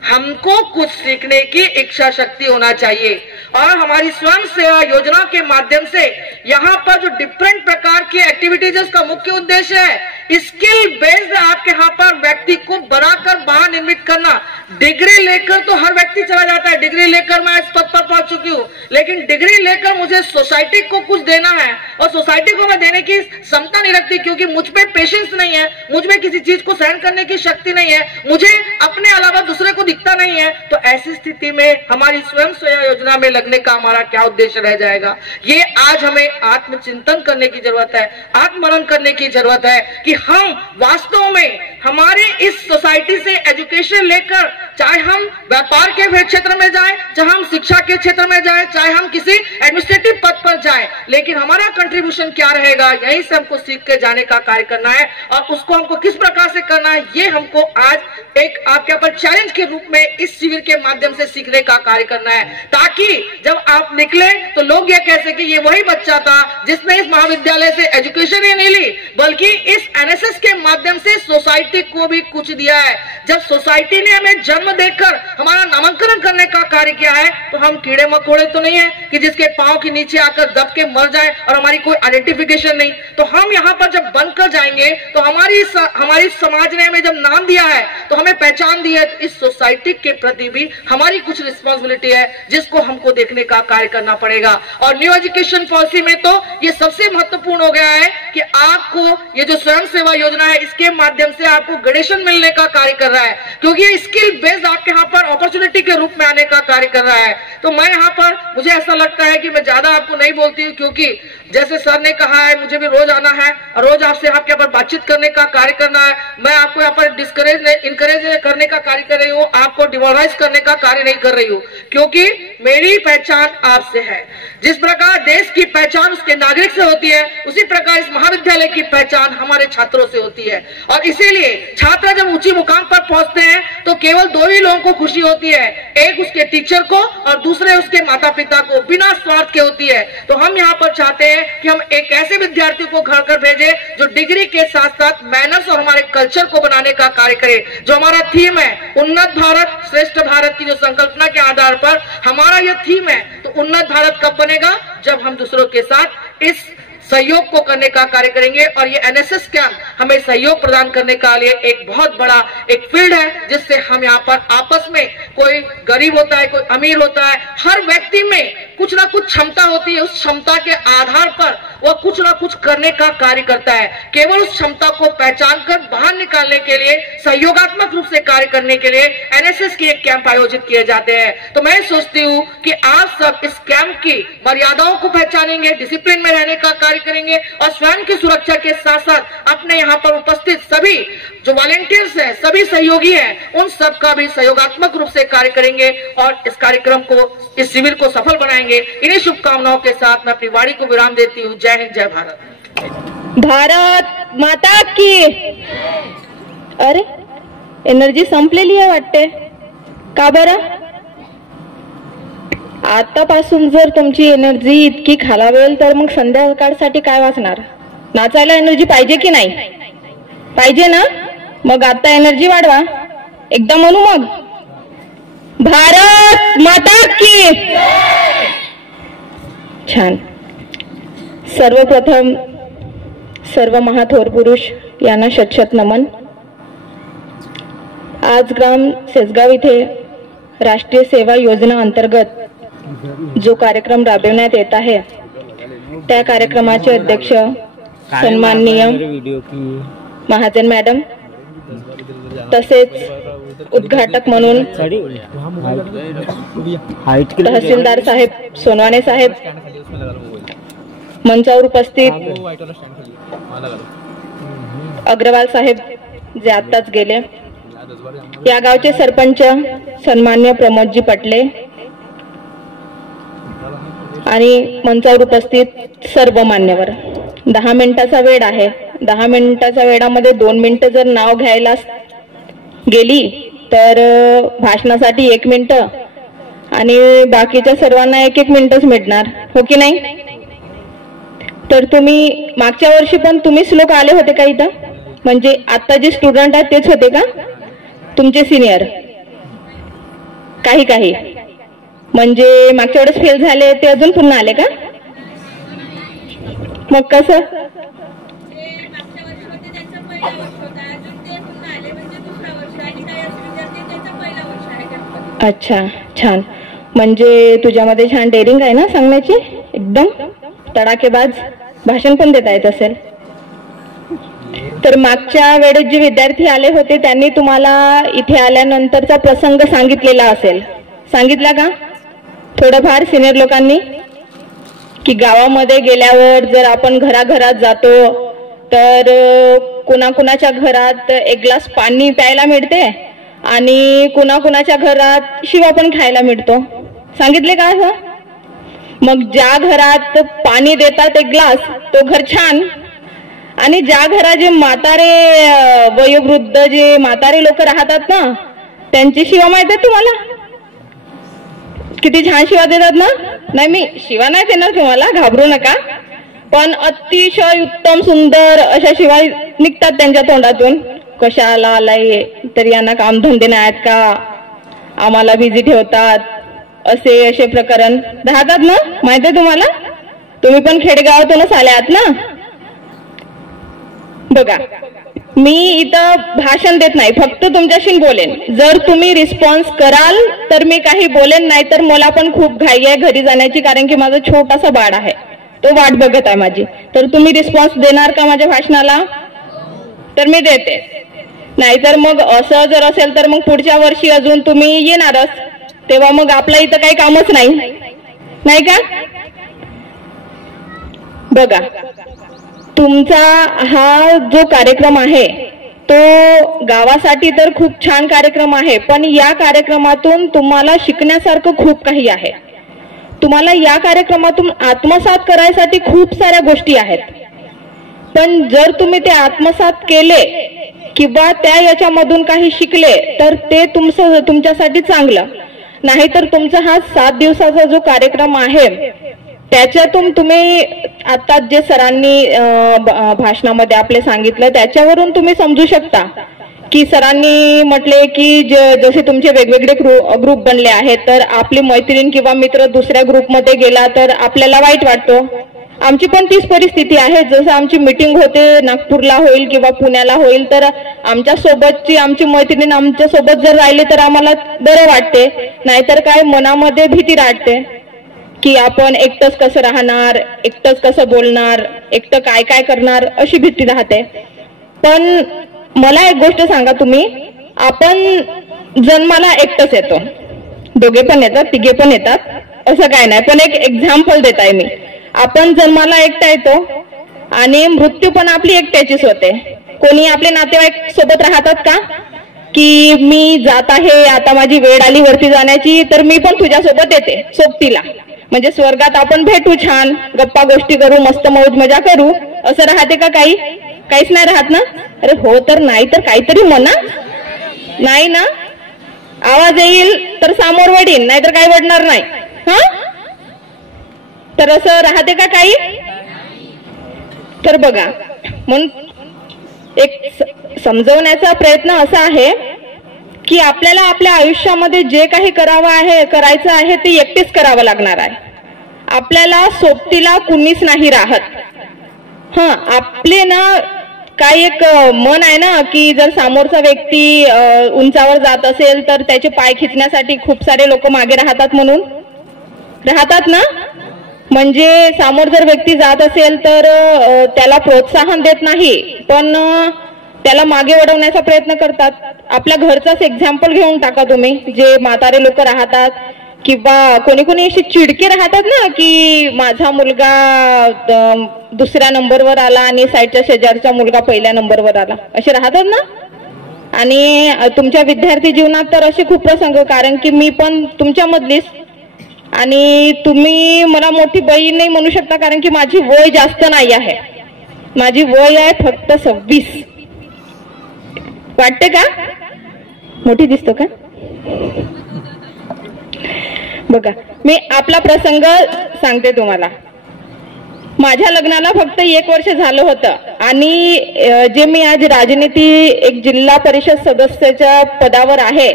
हमको कुछ सीखने की इच्छा शक्ति होना चाहिए। और हमारी स्वयं सेवा योजना के माध्यम से यहाँ पर जो डिफरेंट प्रकार की एक्टिविटीज का मुख्य उद्देश्य है स्किल बेस्ड, आपके यहाँ पर व्यक्ति को बनाकर बाहर निर्मित करना। डिग्री लेकर तो हर व्यक्ति चला जाता है, डिग्री लेकर मैं इस पद पर पहुंच चुकी हूँ, लेकिन डिग्री लेकर मुझे सोसाइटी को कुछ देना है और सोसाइटी को मैं देने की क्षमता नहीं रखती, क्योंकि मुझ पे पेशेंस नहीं है, मुझ में किसी चीज को सहन करने की शक्ति नहीं है, मुझे अपने अलावा दूसरे को दिखता नहीं है। तो ऐसी स्थिति में हमारी स्वयं सेवा योजना में लगने का हमारा क्या उद्देश्य रह जाएगा? ये आज हमें आत्मचिंतन करने की जरूरत है, आत्ममनन करने की जरूरत है कि हम वास्तव में हमारे इस सोसाइटी से एजुकेशन लेकर, चाहे हम व्यापार के क्षेत्र में जाएं, चाहे हम शिक्षा के क्षेत्र में जाएं, चाहे हम किसी एडमिनिस्ट्रेटिव पद पर जाएं, लेकिन हमारा कंट्रीब्यूशन क्या रहेगा, यहीं से हमको सीख के जाने का कार्य करना है। और उसको हमको किस प्रकार से करना है, ये हमको आज एक आपके ऊपर चैलेंज के रूप में इस शिविर के माध्यम से सीखने का कार्य करना है, ताकि जब आप निकले तो लोग ये कह सके ये वही बच्चा था जिसने इस महाविद्यालय से एजुकेशन ही नहीं ली, बल्कि इस एनएसएस के माध्यम से सोसाइटी को भी कुछ दिया है। जब सोसाइटी ने हमें जन्म देकर हमारा नामांकन करने का कार्य किया है, तो हम कीड़े मकोड़े तो नहीं है कि जिसके पांव के नीचे आकर दब के मर जाए और हमारी कोई आइडेंटिफिकेशन नहीं। तो हम यहाँ पर जब बनकर जाएंगे तो हमारी समाज ने हमें जब नाम दिया है, तो हमें पहचान दी है, तो इस सोसाइटी के प्रति भी हमारी कुछ रिस्पॉन्सिबिलिटी है जिसको हमको देखने का कार्य करना पड़ेगा। और न्यू एजुकेशन पॉलिसी में तो ये सबसे महत्वपूर्ण हो गया है कि आपको ये जो स्वयं सेवा योजना है इसके माध्यम से आपको ग्रेडेशन मिलने का कार्य कर रहा है, क्योंकि ये स्किल बेस्ड आपके यहाँ पर अपॉर्चुनिटी के रूप में आने का कार्य कर रहा है। तो मैं यहाँ पर, मुझे ऐसा लगता है कि मैं ज्यादा आपको नहीं बोलती हूँ, क्योंकि जैसे सर ने कहा है मुझे भी रोज आना है और रोज आपसे आपके यहाँ पर बातचीत करने का कार्य करना है। मैं आपको यहाँ पर इनकरेज करने का कार्य कर रही हूँ, आपको डिमोरलाइज करने का कार्य नहीं कर रही हूँ, क्योंकि मेरी पहचान आपसे है। जिस प्रकार देश की पहचान उसके नागरिक से होती है, उसी प्रकार इस महाविद्यालय की पहचान हमारे छात्रों से होती है। और इसीलिए छात्र जब ऊंची मुकाम पर पहुंचते हैं तो केवल दो ही लोगों को खुशी होती है, एक उसके टीचर को और दूसरे उसके माता पिता को, बिना स्वार्थ के होती है। तो हम यहाँ पर चाहते हैं कि हम एक ऐसे विद्यार्थी को घर कर भेजे जो डिग्री के साथ साथ मैनर्स और हमारे कल्चर को बनाने का कार्य करे। जो हमारा थीम है उन्नत भारत श्रेष्ठ भारत की जो संकल्पना के आधार पर हमारा यह थीम है, तो उन्नत भारत कब बनेगा? जब हम दूसरों के साथ इस सहयोग को करने का कार्य करेंगे। और ये एनएसएस कैंप हमें सहयोग प्रदान करने का लिए एक बहुत बड़ा एक फील्ड है, जिससे हम यहाँ पर आपस में, कोई गरीब होता है, कोई अमीर होता है, हर व्यक्ति में कुछ ना कुछ क्षमता होती है, उस क्षमता के आधार पर वह कुछ ना कुछ करने का कार्य करता है। केवल उस क्षमता को पहचान कर बाहर निकालने के लिए, सहयोगात्मक रूप से कार्य करने के लिए एनएसएस के एक कैंप आयोजित किए जाते हैं। तो मैं सोचती हूँ कि आप सब इस कैंप की मर्यादाओं को पहचानेंगे, डिसिप्लिन में रहने का कार्य करेंगे और स्वयं की सुरक्षा के साथ साथ अपने यहाँ पर उपस्थित सभी जो वॉलेंटियर्स हैं, सभी सहयोगी हैं, उन सब का भी सहयोगात्मक रूप से कार्य करेंगे और इस कार्यक्रम को, इस शिविर को सफल बनाएंगे। इन्हीं शुभकामनाओं के साथ मैं अपनी वाणी को विराम देती हूँ। जय हिंद, जय भारत। भारत माता की। अरे एनर्जी संपलेली आहे वाटते, का बरं? आतापासून जर तुमची एनर्जी इतकी खालावेल तर मग संध्याकाळसाठी काय वाचणार? नाचायला एनर्जी पाहिजे की नाही? पाहिजे ना? मग आता एनर्जी वाढवा, एकदा म्हणू मग, भारत माता की। छान. सर्वप्रथम सर्व महाथोर पुरुष यांना शतशत नमन. आज ग्राम सेसगाव इथे राष्ट्रीय सेवा योजना अंतर्गत जो कार्यक्रम राबविण्यात येत आहे, त्या कार्यक्रमाचे अध्यक्ष सन्माननीय महाजन मॅडम, तसेच उद्घाटक म्हणून तहसीलदार साहेब सोनवाने साहेब, मंचावर उपस्थित अग्रवाल साहेब जे आत्ताच गेले, या गावचे सरपंच सन्मान्य प्रमोदजी पटले आणि मंचावर उपस्थित सर्व मान्यवर. 10 मिनिटाचा वेळ आहे. 10 मिनिटाच्या वेळामध्ये 2 मिनिटं जर नाव घ्यायला गेली तर भाषणासाठी 1 मिनिट आणि बाकीच्या सर्वांना 1-1 मिनिटच मिळणार, हो की नाही? तर तुम्ही मागच्या वर्षी पण तुम्हीच लोक आले होते का इथं? म्हणजे आता जे स्टुडंट आहेत तेच होते का तुमचे सिनियर? काही काही म्हणजे मागच्या वेळेस फेल झाले ते अजून पुन्हा आले का? मग कसं? अच्छा, छान. म्हणजे तुझ्यामध्ये छान डेअरिंग आहे ना सांगण्याची, एकदम तडाखेबाज भाषण पण देता येत असेल. तर मागच्या वेळेस जे विद्यार्थी आले होते त्यांनी तुम्हाला इथे आल्यानंतरचा प्रसंग सांगितलेला असेल, सांगितला का थोडंफार सिनियर लोकांनी? की गावामध्ये गेल्यावर जर आपण घराघरात जातो तर कुणाकुणाच्या घरात एक ग्लास पाणी प्यायला मिळते आणि कुणाकुणाच्या घरात शिवा पण खायला मिळतो, सांगितले का असं? मग ज्या घरात पाणी देतात एक ग्लास तो घर छान, आणि ज्या घरात जे म्हातारे वयोवृद्ध जे म्हातारे लोक राहतात ना त्यांची शिवा माहिती आहे तुम्हाला? किती छान शिवा देतात ना. नाही मी शिवा नाही देणार तुम्हाला, घाबरू नका, पण अतिशय उत्तम सुंदर अशा शिवा निघतात त्यांच्या तोंडातून. कशाला आलाय, तर यांना कामधंदे नाही आहेत का, आम्हाला बिझी ठेवतात, असे प्रकरण राहतात ना, माहिती आहे तुम्हाला? तुम्ही पण खेडेगावातूनच आले आहात ना. बघा, मी इथं भाषण देत नाही, फक्त तुमच्याशी बोलेन. जर तुम्ही रिस्पॉन्स कराल तर मी काही बोलेन, नाही तर मला पण खूप घाई आहे घरी जाण्याची, कारण की माझा छोटासा बाळ आहे, तो वाट बघत आहे माझी. तर तुम्ही रिस्पॉन्स देणार का माझ्या भाषणाला? तर मी देते. नाहीतर मग असं जर असेल तर मग पुढच्या वर्षी अजून तुम्ही येणारच, तेव्हा मग आपला इथं काही कामच नाही का? बघा, तुमचा हा जो कार्यक्रम आहे तो गावासाठी तर खूप छान कार्यक्रम आहे, पण या कार्यक्रमातून तुम्हाला शिकण्यासारखं खूप काही आहे. तुम्हाला या कार्यक्रमातून आत्मसात करायसाठी खूप साऱ्या गोष्टी आहेत, पण जर तुम्ही ते आत्मसात केले किंवा त्या याच्यामधून काही शिकले तर ते तुमच्यासाठी चांगलं. नाहीतर तुमचा हा 7 दिवसाचा जो कार्यक्रम आहे त्याच्यातून तुम्ही आता जे सरांनी भाषणामध्ये आपले सांगितलं त्याच्यावरून तुम्ही समजू शकता की सरांनी म्हटले की जसे तुमचे वेगवेगळे ग्रुप बनले आहेत, तर आपली मैत्रीण किंवा मित्र दुसऱ्या ग्रुपमध्ये गेला तर आपल्याला वाईट वाटतो. आमची पण तीच परिस्थिती आहे. जसं आमची मीटिंग होते नागपूरला होईल किंवा पुण्याला होईल, तर आमच्या सोबतची आमची मैत्रीण आमच्या सोबत जर राहिले तर आम्हाला बरं वाटते, नाहीतर काय मनामध्ये भीती राहते की आपण एकटंच कसं राहणार, एकटंच कसं बोलणार, एकटं काय काय करणार, अशी भीती राहते. पण मला एक गोष्ट सांगा, तुम्ही आपण जन्माला एकटंच येतो, दोघे पण येतात तिघे पण येतात असं काय नाही, पण एक एक्झाम्पल देत आहे मी. आपण जन्माला एकटा येतो आणि मृत्यू पण आपली एकट्याचीच होते. कोणी आपले नातेवाईक सोबत राहतात का की मी जात आहे, आता माझी वेळ आली वरती जाण्याची, तर मी पण तुझ्यासोबत येते सोबतीला, म्हणजे स्वर्गात आपण भेटू, छान गप्पा गोष्टी करू, मस्त मौज मजा करू, असं राहते का? काहीच नाही राहत ना. अरे हो, तर नाही तर काहीतरी म्हणा. नाही ना, आवाज येईल तर समोर वडील, नाहीतर काही वडणार नाही. हा, तर असं राहते का काही? तर बघा, म्हणून एक समजवण्याचा प्रयत्न असा आहे की आपल्याला आपल्या आयुष्यामध्ये जे काही करायचं आहे ते एकटेच करावं लागणार आहे. आपल्याला सोबतीला कुणीच नाही राहत. आपले ना काय एक मन आहे ना की जर समोरचा व्यक्ती उंचावर जात असेल तर त्याचे पाय खिचण्यासाठी खूप सारे लोक मागे राहतात, म्हणून राहतात ना. म्हणजे समोर जर व्यक्ती जात असेल तर त्याला प्रोत्साहन देत नाही, पण त्याला मागे वळवण्याचा प्रयत्न करतात. आपल्या घरचाच एक्झाम्पल घेऊन टाका तुम्ही. जे म्हातारे लोक राहतात किंवा कोणी कोणी असे चिडके राहतात ना की माझा मुलगा दुसऱ्या नंबरवर आला आणि साईडच्या शेजारचा मुलगा पहिल्या नंबरवर आला, असे राहतात ना. आणि तुमच्या विद्यार्थी जीवनात तर असे खूप प्रसंग, कारण की मी पण तुमच्यामधलीच, आणि तुम्ही मला मोठी बहीण नाही म्हणू शकता कारण की माझी वय जास्त नाही आहे. माझी वय आहे फक्त 26. वाटते का मोठी दिसतो का? बघा, मी आपला प्रसंग सांगते तुम्हाला. माझ्या लग्नाला फक्त 1 वर्ष झालं होतं आणि जे मी आज राजनीती एक जिल्हा परिषद सदस्याच्या पदावर आहे,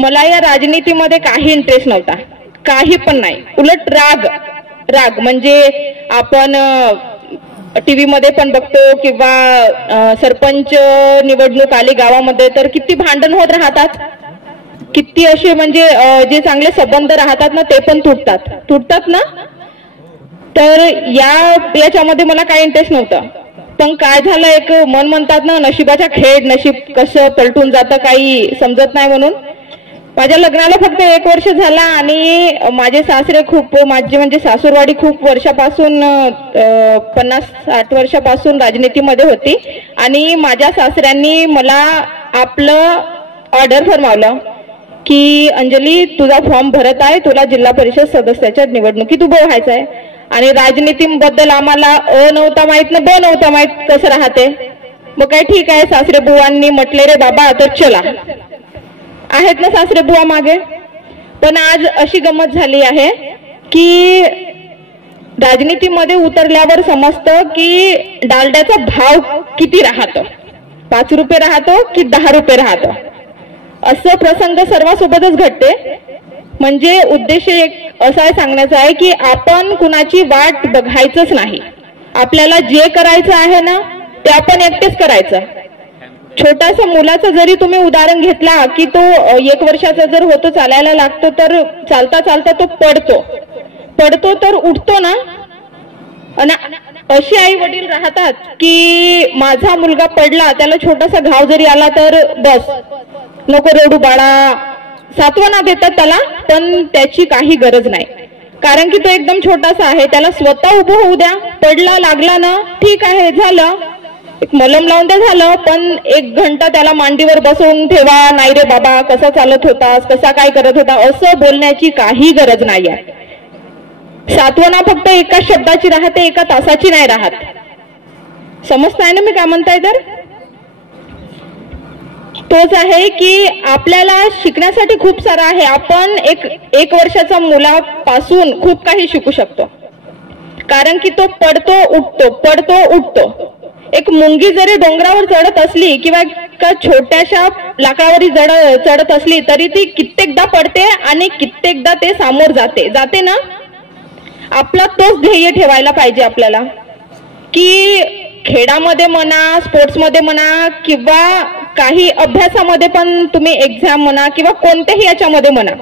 मला या राजनीतीमध्ये काही इंटरेस्ट नव्हता, काही पण नाही. उलट राग म्हणजे आपण टीव्ही मध्ये पण बघतो किंवा सरपंच निवडणूक आली गावामध्ये तर किती भांडण होत राहतात, किती असे म्हणजे जे चांगले संबंध राहतात ना ते पण तुटतात ना. तर याच्यामध्ये मला काही इंटरेस्ट नव्हता. पण काय झालं, एक मन म्हणतात ना नशिबाचा खेळ, नशीब कसं पलटून जातं काही समजत नाही. म्हणून माझ्या लग्नाला फक्त 1 वर्ष झाला आणि माझे सासरे माझे म्हणजे सासूरवाडी खूप वर्षापासून 50-60 वर्षापासून राजनीतीमध्ये होती आणि माझ्या सासऱ्यांनी मला आपलं ऑर्डर फरमावलं की अंजली तुझा फॉर्म भरत आहे, तुला जिल्हा परिषद सदस्याच्या निवडणुकीत उभं व्हायचं आहे. आणि राजनीतीबद्दल आम्हाला नव्हता माहित ना नव्हता माहित कसं राहते. मग काय ठीक आहे, सासरे बुवांनी म्हटले रे बाबा तर चला, आहेत ना सासरे बुवा मागे. पण आज अशी गंमत झाली आहे की राजनीतीमध्ये उतरल्यावर समजतं की डालड्याचा भाव किती राहतो, 5 रुपये राहतो की 10 रुपये राहतो. असं प्रसंग सर्वांसोबतच घडते. म्हणजे उद्देश एक असा आहे सांगण्याचा आहे की आपण कुणाची वाट बघायचंच नाही. आपल्याला जे करायचं आहे ना ते आपण एकटेच करायचं. छोटासा मुलाचं जरी तुम्ही उदाहरण घेतला की तो 1 वर्षाचा जर होतो, चालायला लागतो, तर चालता चालता तो पडतो तर उठतो ना. आणि अशी आई वडील राहतात की माझा मुलगा पडला, त्याला छोटासा घाव जरी आला तर बस नको रडू बाळा, सांत्वना देतात त्याला. पण त्याची काही गरज नाही, कारण की तो एकदम छोटासा आहे. त्याला स्वतः उभं होऊ द्या, पडला लागला ना ठीक आहे झालं, एक मलम लावून द्या झालं. पण 1 घंटा त्याला मांडीवर बसवून ठेवा, नाही रे बाबा कसा चालत होतास, कसा काय करत होता, असं बोलण्याची काही गरज नाही आहे. सांत्वना फक्त एका शब्दाची राहते, एका तासाची नाही राहत. समजताय ना मी काय म्हणताय? तर तोच आहे की आपल्याला शिकण्यासाठी खूप सारा आहे. आपण एक वर्षाच्या मुलापासून खूप काही शिकू शकतो, कारण की तो पडतो उठतो. एक मुंगी जरी डोंगरावर चढत असली किंवा छोट्याशा लाकडावर चढत असली तरी ती कित्येकदा पडते आणि कित्येकदा ते सामोर जाते ना. आपला तोच ध्येय ठेवायला पाहिजे आपल्याला की खेळामध्ये म्हणा, स्पोर्ट्समध्ये म्हणा किंवा काही अभ्यासामध्ये पण तुम्ही एक्झाम म्हणा किंवा कोणत्याही याच्यामध्ये म्हणा,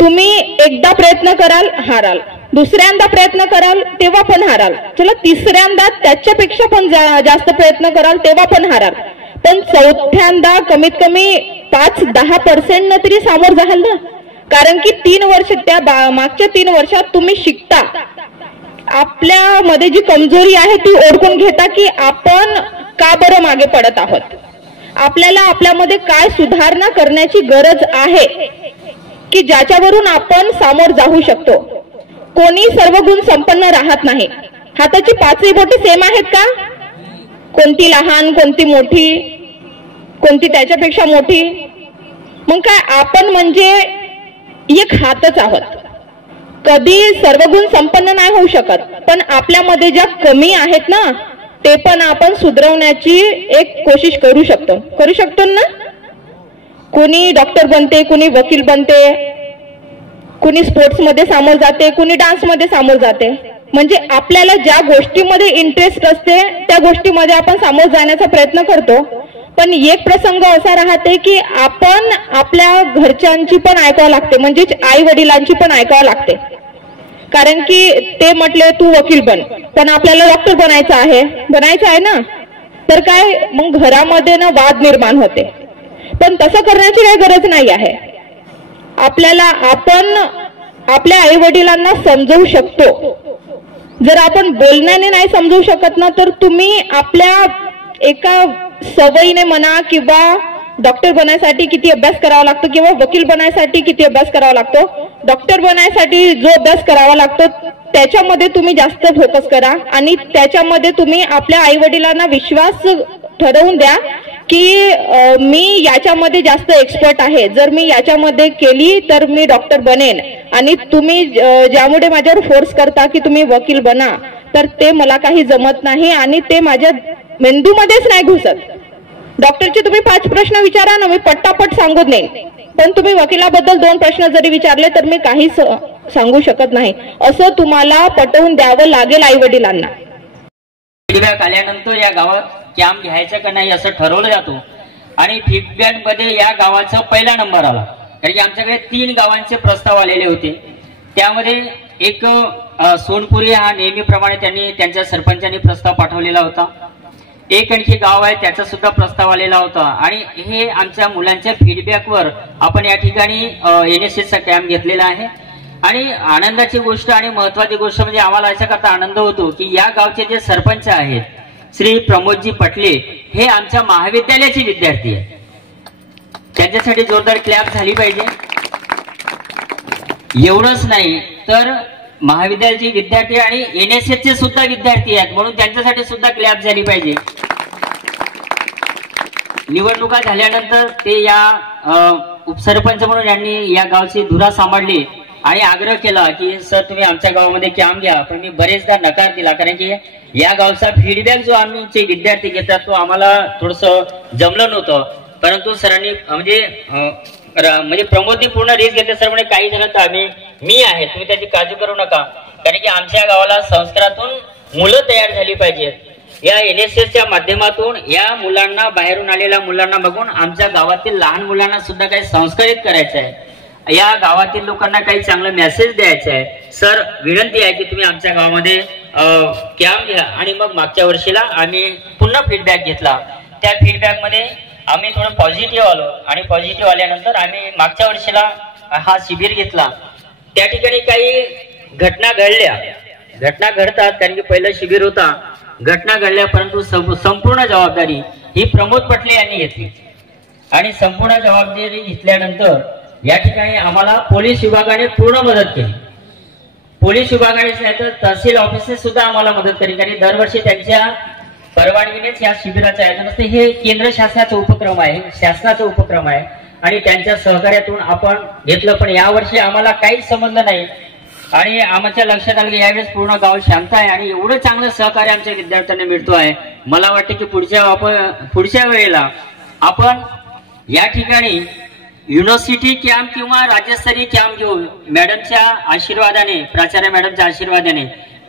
तुम्ही एकदा प्रयत्न कराल हाराल, दुसऱ्यांदा प्रयत्न कराल तेव्हा पण हाराल, चला तिसऱ्यांदा त्याच्यापेक्षा पण जास्त प्रयत्न कराल तेव्हा पण हाराल. पण चौथ्यांदा कमीत कमी 5-10% तरी सामोर जाल ना. कारण की 3 वर्ष त्या मागच्या 3 वर्षात तुम्ही शिकता, आपल्यामध्ये जी कमजोरी आहे ती ओळखून घेता की आपण का बरं मागे पडत आहोत, आपल्याला आपल्यामध्ये काय सुधारणा करण्याची गरज आहे की ज्याच्यावरून आपण सामोर जाऊ शकतो. कोणी सर्व गुण संपन्न राहत नाही. हाताची 5ही बोटे सेम आहेत का? कोणती लहान, कोणती मोठी, कोणती त्याच्यापेक्षा मोठी. मग काय आपण म्हणजे एक हातच आहोत. कधी सर्व गुण संपन्न नाही होऊ शकत, पण आपल्यामध्ये ज्या कमी आहेत ना ते पण आपण सुधारवण्याची एक कोशिश करू शकतो ना. कोणी डॉक्टर बनते, कोणी वकील बनते, कोणी स्पोर्ट्स मध्ये सामोर जाते, कोणी डान्स मध्ये सामोर जाते. म्हणजे आपल्याला ज्या गोष्टीमध्ये इंटरेस्ट असते त्या गोष्टीमध्ये आपण सामोर जाण्याचा प्रयत्न करतो. पण एक प्रसंग असा राहते की आपण आपल्या घरच्यांची पण ऐकावं लागते, म्हणजे आई वडिलांची पण ऐकावं लागते. कारण की ते म्हटले तू वकील बन, पण आपल्याला डॉक्टर बनायचं आहे ना. तर काय मग घरामध्ये ना वाद निर्माण होते. पण तसं करण्याची काही गरज नाही आहे. आपल्याला आपण आपल्या आई वडिलांना समजवू शकतो. जर आपण बोलण्याने नाही समजवू शकत ना तर तुम्ही आपल्या एका सवयीने म्हणा किंवा डॉक्टर बनायसाठी किती अभ्यास करावा लागतो किंवा वकील बनायसाठी किती अभ्यास करावा लागतो, डॉक्टर बनायसाठी जो अभ्यास करावा लागतो त्याच्यामध्ये तुम्ही जास्त फोकस करा आणि त्याच्यामध्ये तुम्ही आपल्या आई वडिलांना विश्वास ठरवून द्या की मी याच्यामध्ये जास्त एक्सपर्ट आहे, जर मी याच्यामध्ये केली तर मी डॉक्टर बनेन. आणि तुम्ही ज्यामुळे माझ्यावर फोर्स करता की तुम्ही वकील बना, तर ते मला काही जमत नाही आणि ते माझ्या मेंदूमध्येच नाही घुसत. डॉक्टरचे तुम्ही 5 प्रश्न विचारा ना, मी पट्टापट सांगत नाही. पण तुम्ही वकिलाबद्दल 2 प्रश्न जरी विचारले तर मी काहीच सांगू शकत नाही, असं तुम्हाला पटवून द्यावं लागेल आई वडिलांना. फीडबॅक आल्यानंतर या गावात कॅम्प घ्यायचं का नाही असं ठरवलं जातो आणि फीडबॅक मध्ये या गावाचा पहिला नंबर आला. कारण की आमच्याकडे 3 गावांचे प्रस्ताव आलेले होते. त्यामध्ये एक सोनपुरी हा नेहमीप्रमाणे त्यांनी त्यांच्या सरपंचांनी प्रस्ताव पाठवलेला होता. एक आणखी गाव आहे त्याचा सुद्धा प्रस्ताव आलेला होता. आणि हे आमच्या मुलांच्या फीडबॅकवर आपण या ठिकाणी NSSचा कॅम्प घेतलेला आहे. आणि आनंदाची गोष्ट आणि महत्वाची गोष्ट म्हणजे आम्हाला अशा करता आनंद होतो की या गावचे जे सरपंच आहेत श्री प्रमोदजी पटले हे आमच्या महाविद्यालयाचे विद्यार्थी आहेत. त्यांच्यासाठी जोरदार क्लॅप झाली पाहिजे. एवढंच नाही तर महाविद्यालयाचे विद्यार्थी आणि NSSचे सुद्धा विद्यार्थी आहेत, म्हणून त्यांच्यासाठी सुद्धा क्लॅप झाली पाहिजे. निवडणुका झाल्यानंतर ते या उपसरपंच म्हणून यांनी या गावची धुरा सांभाळली आणि आग्रह केला की सर तुम्ही आमच्या गावामध्ये कॅम्प घ्या. पण मी बरेचदा नकार दिला, कारण की या गावचा फीडबॅक जो आमचे विद्यार्थी घेतात तो आम्हाला थोडस जमलं नव्हतं. परंतु सरांनी म्हणजे प्रमोदने पूर्ण रिस्क घेतले. सर म्हणजे काही झालं तर मी आहे, तुम्ही त्याची काळजी करू नका, कारण की आमच्या गावाला संस्कारातून मुलं तयार झाली पाहिजेत. या NSSच्या माध्यमातून या मुलांना, बाहेरून आलेल्या मुलांना बघून आमच्या गावातील लहान मुलांना सुद्धा काही संस्कारित करायचं आहे. या गावातील लोकांना काही चांगलं मेसेज द्यायचं आहे. सर विनंती आहे की तुम्ही आमच्या गावामध्ये कॅम्प घ्या. आणि मग मागच्या वर्षीला आम्ही पुन्हा फीडबॅक घेतला. त्या फीडबॅक मध्ये आम्ही थोडं पॉझिटिव्ह आलो आणि पॉझिटिव्ह आल्यानंतर आम्ही मागच्या वर्षीला हा शिबिर घेतला. त्या ठिकाणी काही घटना घडतात, कारण की पहिलं शिबिर होता, घटना घडल्या, परंतु संपूर्ण जबाबदारी ही प्रमोद पटले यांनी घेतली. आणि संपूर्ण जबाबदारी घेतल्यानंतर या ठिकाणी आम्हाला पोलीस विभागाने पूर्ण मदत केली. पोलीस विभागानेच नाही तर तहसील ऑफिसने सुद्धा आम्हाला मदत केली, कारण दरवर्षी त्यांच्या परवानगीनेच या शिबिराचं आयोजन असते. हे केंद्र शासनाचा उपक्रम आहे, शासनाचा उपक्रम आहे आणि त्यांच्या सहकार्यातून आपण घेतलं. पण यावर्षी आम्हाला काहीच समजलं नाही आणि आमच्या लक्षात आलं की यावेळेस पूर्ण गाव शांत आहे आणि एवढं चांगलं सहकार्य आमच्या विद्यार्थ्यांना मिळतो आहे. मला वाटतं की पुढच्या वेळेला आपण या ठिकाणी युनिव्हर्सिटी कॅम्प किंवा राज्यस्तरीय कॅम्प घेऊ मॅडमच्या आशीर्वादाने, प्राचार्य मॅडमच्या आशीर्वादाने,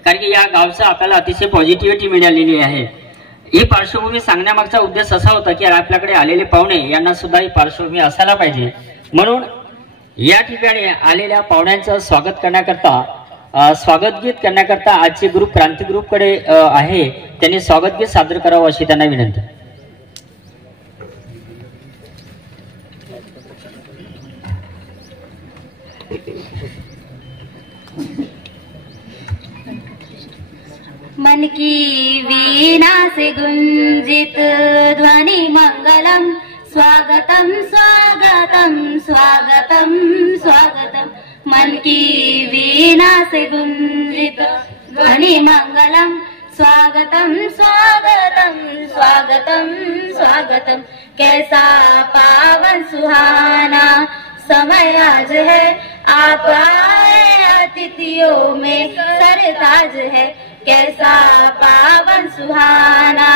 कारण की या गावचा आपल्याला अतिशय पॉझिटिव्हिटी मिळालेली आहे. ही पार्श्वभूमी सांगण्यामागचा उद्देश असा होता की आपल्याकडे आलेले पाहुणे यांना सुद्धा ही पार्श्वभूमी असायला पाहिजे. म्हणून या ठिकाणी आलेल्या पाहुण्यांचं स्वागत करण्याकरता, स्वागत गीत करण्याकरता आजचे ग्रुप क्रांती ग्रुपकडे आहे, त्यांनी स्वागत गीत सादर करावं अशी त्यांना विनंती. मन की वीणा से गुंजित ध्वनि मंगलम, स्वागतम स्वागतम स्वागतम स्वागतम. मन की वीणा से गुंजित ध्वनि मंगलम, स्वागतम स्वागतम स्वागतम स्वागतम. कैसा पावन सुहाना समय आज है, आप आए अतिथियों में सरताज है. कैसा पावन सुहाना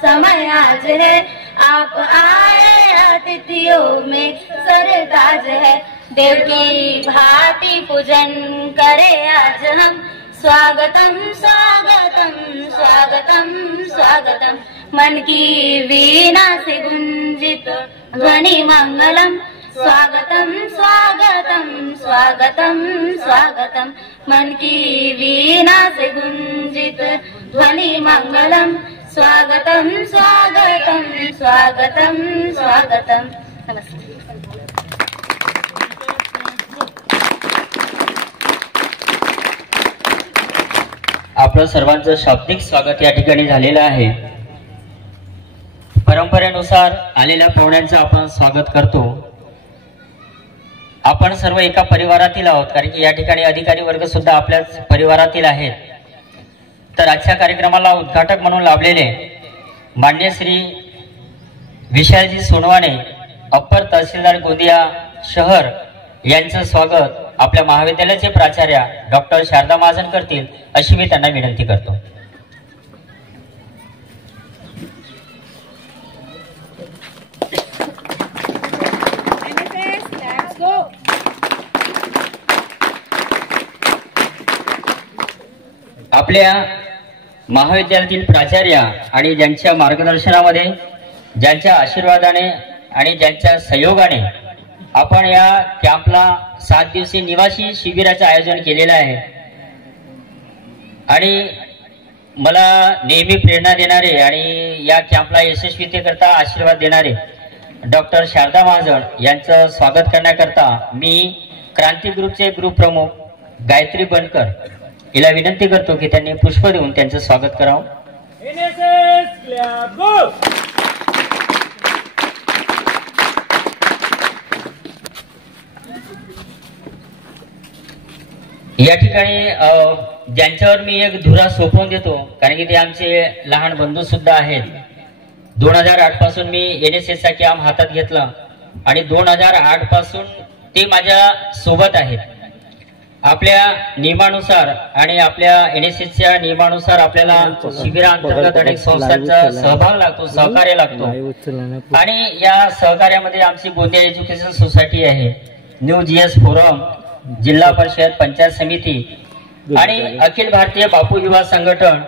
समय आज है, आप आए अतिथियों में सरताज है. देव की भांति पूजन करे आज हम, स्वागतम स्वागतम स्वागतम स्वागतम. मन की वीणा से गुंजित ध्वनि मंगलम, स्वागतम स्वागतम स्वागतम स्वागतम. मन की वीणा से गुंजित ध्वनि मंगलम, स्वागतम स्वागतम स्वागतम स्वागतम. नमस्कार. आपलं सर्वांचं शाब्दिक स्वागत या ठिकाणी झालेलं आहे. परंपरेनुसार आलेल्या पाहुण्यांचं आपण स्वागत करतो. आपण सर्व एका परिवारातील आहोत, कारण की या ठिकाणी अधिकारी वर्ग सुद्धा आपल्याच परिवारातील आहेत. तर आजच्या कार्यक्रमाला उद्घाटक म्हणून लाभलेले मान्य श्री विशालजी सोनवाने, अप्पर तहसीलदार गोंदिया शहर यांचं स्वागत आपल्या महाविद्यालयाचे प्राचार्य डॉक्टर शारदा महाजन करतील अशी मी त्यांना विनंती करतो. NSS आपल्या महाविद्यालयातील प्राचार्य आणि ज्यांच्या मार्गदर्शनामध्ये, ज्यांच्या आशीर्वादाने आणि ज्यांच्या सहयोगाने आपण या कॅम्पला 7 दिवसीय निवासी शिबिराचं आयोजन केलेलं आहे. आणि मला नेहमी प्रेरणा देणारे आणि या कॅम्पला यशस्वीतेकरता आशीर्वाद देणारे डॉक्टर शारदा महाजन यांचं स्वागत करण्याकरता मी क्रांती ग्रुपचे ग्रुप प्रमुख गायत्री बनकर हिला विनंती करतो की त्यांनी पुष्प देऊन त्यांचं स्वागत करावं. या ठिकाणी ज्यांच्यावर मी एक धुरा सोपवून देतो, कारण की ते आमचे लहान बंधू सुद्धा आहेत. 2008 पासून मी NSS चा कॅम्प हातात घेतला आणि 2008 पासून ते माझ्या सोबत आहेत. आपल्या नियमानुसार आणि आपल्या NSSच्या नियमानुसार आपल्याला शिबिरांतर्गत अनेक संस्थांचा सहभाग लागतो, सहकार्य लागतो. आणि या सहकार्यामध्ये आमची गोंदिया एज्युकेशन सोसायटी आहे, न्यू GS फोरम, जिल्हा परिषद, पंचायत समिती आणि अखिल भारतीय बापू युवा संघटन,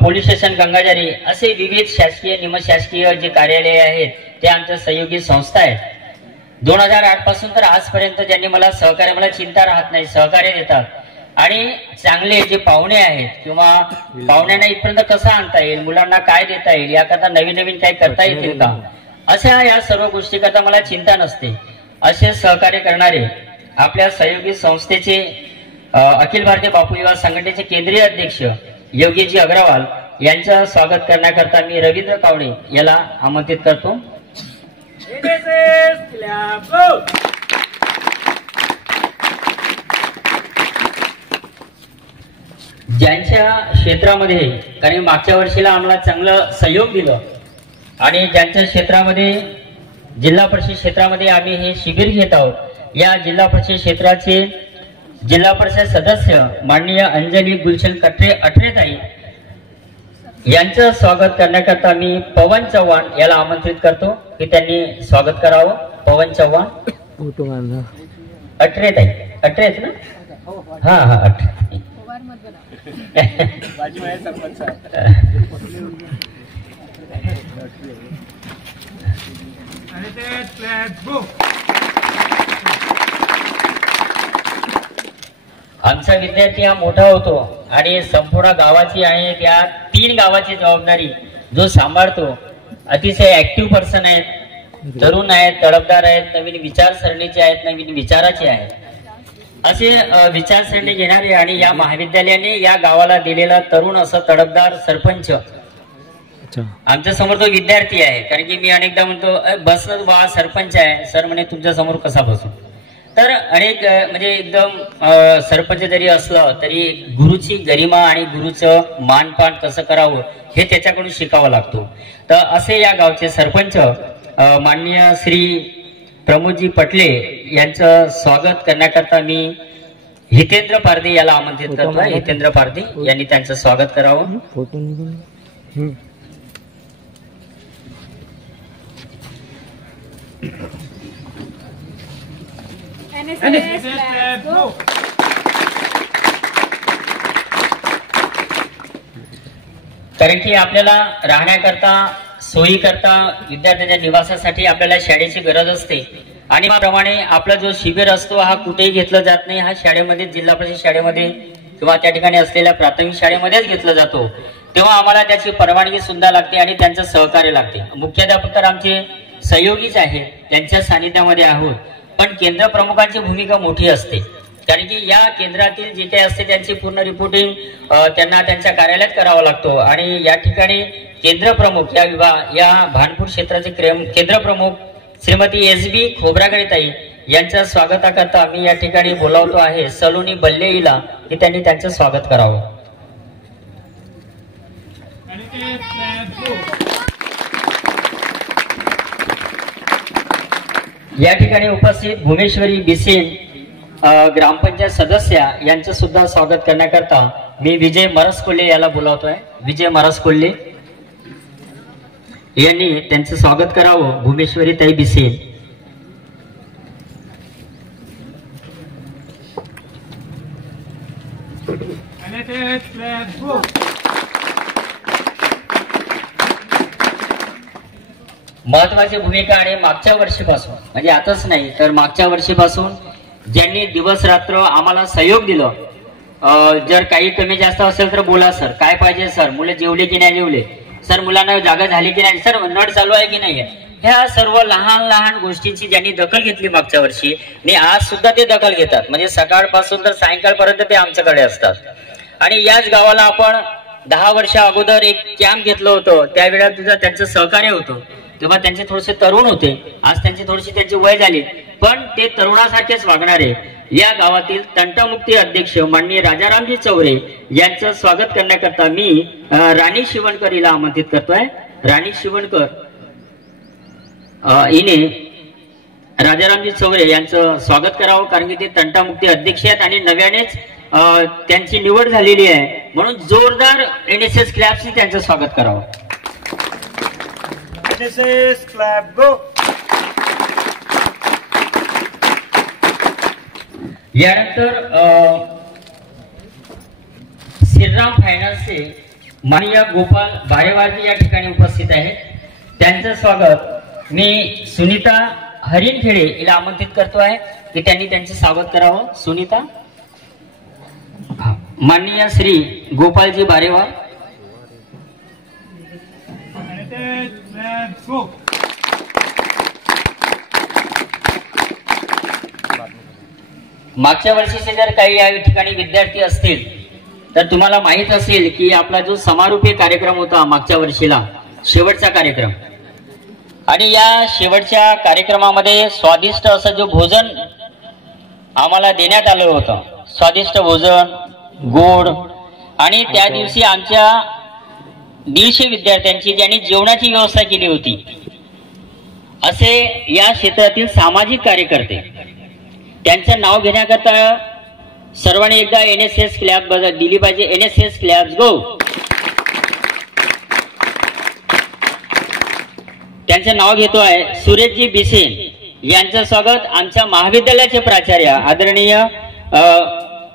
पोलीस स्टेशन गंगाजारी असे विविध शासकीय निमशासकीय जे कार्यालय आहेत ते आमच्या सहयोगी संस्था आहेत. 2008 पासून तर आजपर्यंत ज्यांनी मला सहकार्य, मला चिंता राहत नाही, सहकार्य देतात. आणि चांगले जे पाहुणे आहेत किंवा पाहुण्यांना इथपर्यंत कसं आणता येईल, मुलांना काय देता येईल, याकरता नवीन नवीन काय करता येतील का, अशा या सर्व गोष्टी करता मला चिंता नसते. असे सहकार्य करणारे आपल्या सहयोगी संस्थेचे अखिल भारतीय बापू युवा संघटनेचे केंद्रीय अध्यक्ष योगीजी अग्रवाल यांचं स्वागत करण्याकरता मी रवींद्र कावणे याला आमंत्रित करतो. ज्यांच्या क्षेत्रामध्ये, कारण मागच्या वर्षीला आम्हाला चांगलं सहयोग दिलं आणि ज्यांच्या क्षेत्रामध्ये, जिल्हा परिषद क्षेत्रामध्ये आम्ही हे शिबिर घेत आहोत, या जिल्हा परिषद क्षेत्राचे जिल्हा परिषद सदस्य माननीय अंजली गुलशन अठरेताई यांचं स्वागत करण्याकरता मी पवन चव्हाण याला आमंत्रित करतो की त्यांनी स्वागत करावं. पवन चव्हाण, अठरेताई, अठरेच ना? हा हा, अठरे. आमचा विद्यार्थी हा मोठा होतो आणि संपूर्ण गावाची आणि त्या 3 गावाची जबाबदारी जो सांभाळतो. अतिशय ऍक्टिव्ह पर्सन आहेत, तरुण आहेत, तडफदार आहेत, नवीन विचारसरणीचे आहेत, नवीन विचाराचे आहेत, असे विचारसरणी घेणारे आणि या महाविद्यालयाने या गावाला दिलेला तरुण असं तडफदार सरपंच आमच्या समोर तो विद्यार्थी आहे. कारण की मी अनेकदा म्हणतो बसच बा, सरपंच आहे. सर म्हणे तुमच्या समोर कसा बसू. तर अनेक म्हणजे एकदम सरपंच जरी असलं तरी गुरुची गरिमा आणि गुरुचं मानपान कसं करावं हे त्याच्याकडून शिकावं लागतो. तर असे या गावचे सरपंच माननीय श्री प्रमोदजी पटले यांचं स्वागत करण्याकरता मी हितेंद्र पारदे याला आमंत्रित करतो. हितेंद्र पारदे यांनी त्यांचं स्वागत करावं. कारण की आपल्याला राहण्याकरता, सोयी करता, विद्यार्थ्यांच्या निवासासाठी आपल्याला शाळेची गरज असते. आणि त्याप्रमाणे आपला जो शिबिर असतो हा कुठेही घेतला जात नाही, हा शाळेमध्ये, जिल्हा परिषद शाळेमध्ये किंवा त्या ठिकाणी असलेल्या प्राथमिक शाळेमध्येच घेतला जातो. तेव्हा आम्हाला त्याची परवानगी सुद्धा लागते आणि त्यांचं सहकार्य लागते. मुख्याध्यापक तर आमचे सहयोगीच आहेत, त्यांच्या सानिध्यामध्ये आहोत. पण केंद्र प्रमुखांची भूमिका मोठी असते. कारण की या केंद्रातील जे काही असते त्यांची पूर्ण रिपोर्टिंग त्यांना त्यांच्या कार्यालयात करावा लागतो. आणि या ठिकाणी केंद्र प्रमुख या भानपूर क्षेत्राचे केंद्र प्रमुख श्रीमती SB खोब्रागडेताई यांच्या स्वागताकरता मी या ठिकाणी बोलावतो आहे सलोनी बल्ले हिला की त्यांनी त्यांचं स्वागत करावं. या ठिकाणी उपस्थित भुवनेश्वरी बिसेन ग्रामपंचायत सदस्य यांचं सुद्धा स्वागत करण्याकरता मी विजय मरसकोल्हे याला बोलावतोय. विजय मरसकोल्हे यांनी त्यांचं स्वागत करावं. भुवनेश्वरी ताई बिसेन. महत्वाची भूमिका आणि मागच्या वर्षीपासून म्हणजे आताच नाही तर मागच्या वर्षीपासून ज्यांनी दिवस रात्र आम्हाला सहयोग दिलं, जर काही कमी जास्त असेल तर बोला सर, काय पाहिजे सर, मुलं जेवले की नाही जेवले सर, मुलांना जागा झाली की नाही सर, नळ चालू आहे की नाही, ह्या सर्व लहान लहान गोष्टींची ज्यांनी दखल घेतली मागच्या वर्षी आणि आज सुद्धा ते दखल घेतात. म्हणजे सकाळपासून तर सायंकाळपर्यंत ते आमच्याकडे असतात. आणि याच गावाला आपण 10 वर्षा अगोदर एक कॅम्प घेतलं होतं, त्यावेळेला तुझं त्यांचं सहकार्य होतं, तेव्हा त्यांचे थोडेसे तरुण होते, आज त्यांची वय झाली, पण ते तरुणासारखेच वागणारे या गावातील तंटामुक्ती अध्यक्ष माननीय राजारामजी चौरे यांचं स्वागत करण्याकरता मी राणी शिवणकर हिला आमंत्रित करतोय. राणी शिवणकर हिने राजारामजी चौरे यांचं स्वागत करावं, कारण की ते तंटामुक्ती अध्यक्ष आहेत आणि नव्यानेच त्यांची निवड झालेली आहे, म्हणून जोरदार NSS क्लॅप्सनी त्यांचं स्वागत करावं. NSS clap go. यानंतर श्रीराम फायनान्सचे माननीय गोपाल बारेवारजी या ठिकाणी उपस्थित आहेत. त्यांचं स्वागत मी सुनीता हरिणखेडे हिला आमंत्रित करतो आहे की त्यांनी त्यांचे स्वागत करावं. सुनीता. माननीय श्री गोपालजी बारेवार. मागच्या वर्षीचे जर काही या ठिकाणी विद्यार्थी असतील तर तुम्हाला माहित असेल की आपला जो समारोपीय कार्यक्रम होता मागच्या वर्षीला, शेवटचा कार्यक्रम, आणि या शेवटच्या कार्यक्रमामध्ये स्वादिष्ट असं जो भोजन आम्हाला देण्यात आलं होतं, स्वादिष्ट भोजन, गोड, आणि त्या दिवशी आमच्या 150 विद्यार्थ्यांची ज्यांनी जेवणाची व्यवस्था केली होती असे या क्षेत्रातील सामाजिक कार्यकर्ते, त्यांचं नाव घेण्याकरता सर्वांनी एकदा NSS क्लॅप दिली पाहिजे. NSS क्लॅप्स गो. त्यांचं नाव घेतो आहे सुरेशजी बिसेन यांचं स्वागत. आमच्या महाविद्यालयाचे प्राचार्य आदरणीय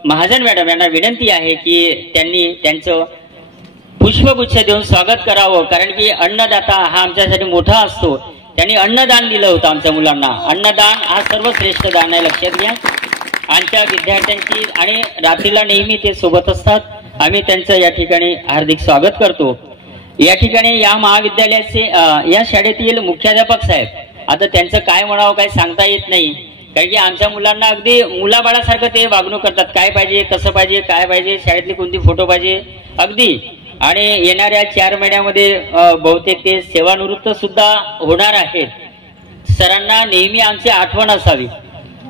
महाजन मॅडम यांना विनंती आहे की त्यांनी त्यांचं पुष्पगुच्छ देऊन स्वागत करावं, कारण की अन्नदाता हा आमच्यासाठी मोठा असतो. त्यांनी अन्नदान दिलं होतं आमच्या मुलांना. अन्नदान हा सर्वश्रेष्ठ दान आहे, लक्षात घ्या. आमच्या विद्यार्थ्यांची आणि रात्रीला नेहमी ते सोबत असतात. आम्ही त्यांचं या ठिकाणी हार्दिक स्वागत करतो. या ठिकाणी या महाविद्यालयाचे या शाळेतील मुख्याध्यापक साहेब, आता त्यांचं काय म्हणावं काय सांगता येत नाही, कारण की आमच्या मुलांना अगदी मुलाबाळासारखं ते वागणूक करतात. काय पाहिजे, कसं पाहिजे, काय पाहिजे, शाळेतली कोणती फोटो पाहिजे अगदी. आणि येणाऱ्या 4 महिन्यामध्ये बहुतेक ते सेवानिवृत्त सुद्धा होणार आहेत. सरांना नेहमी आमची आठवण असावी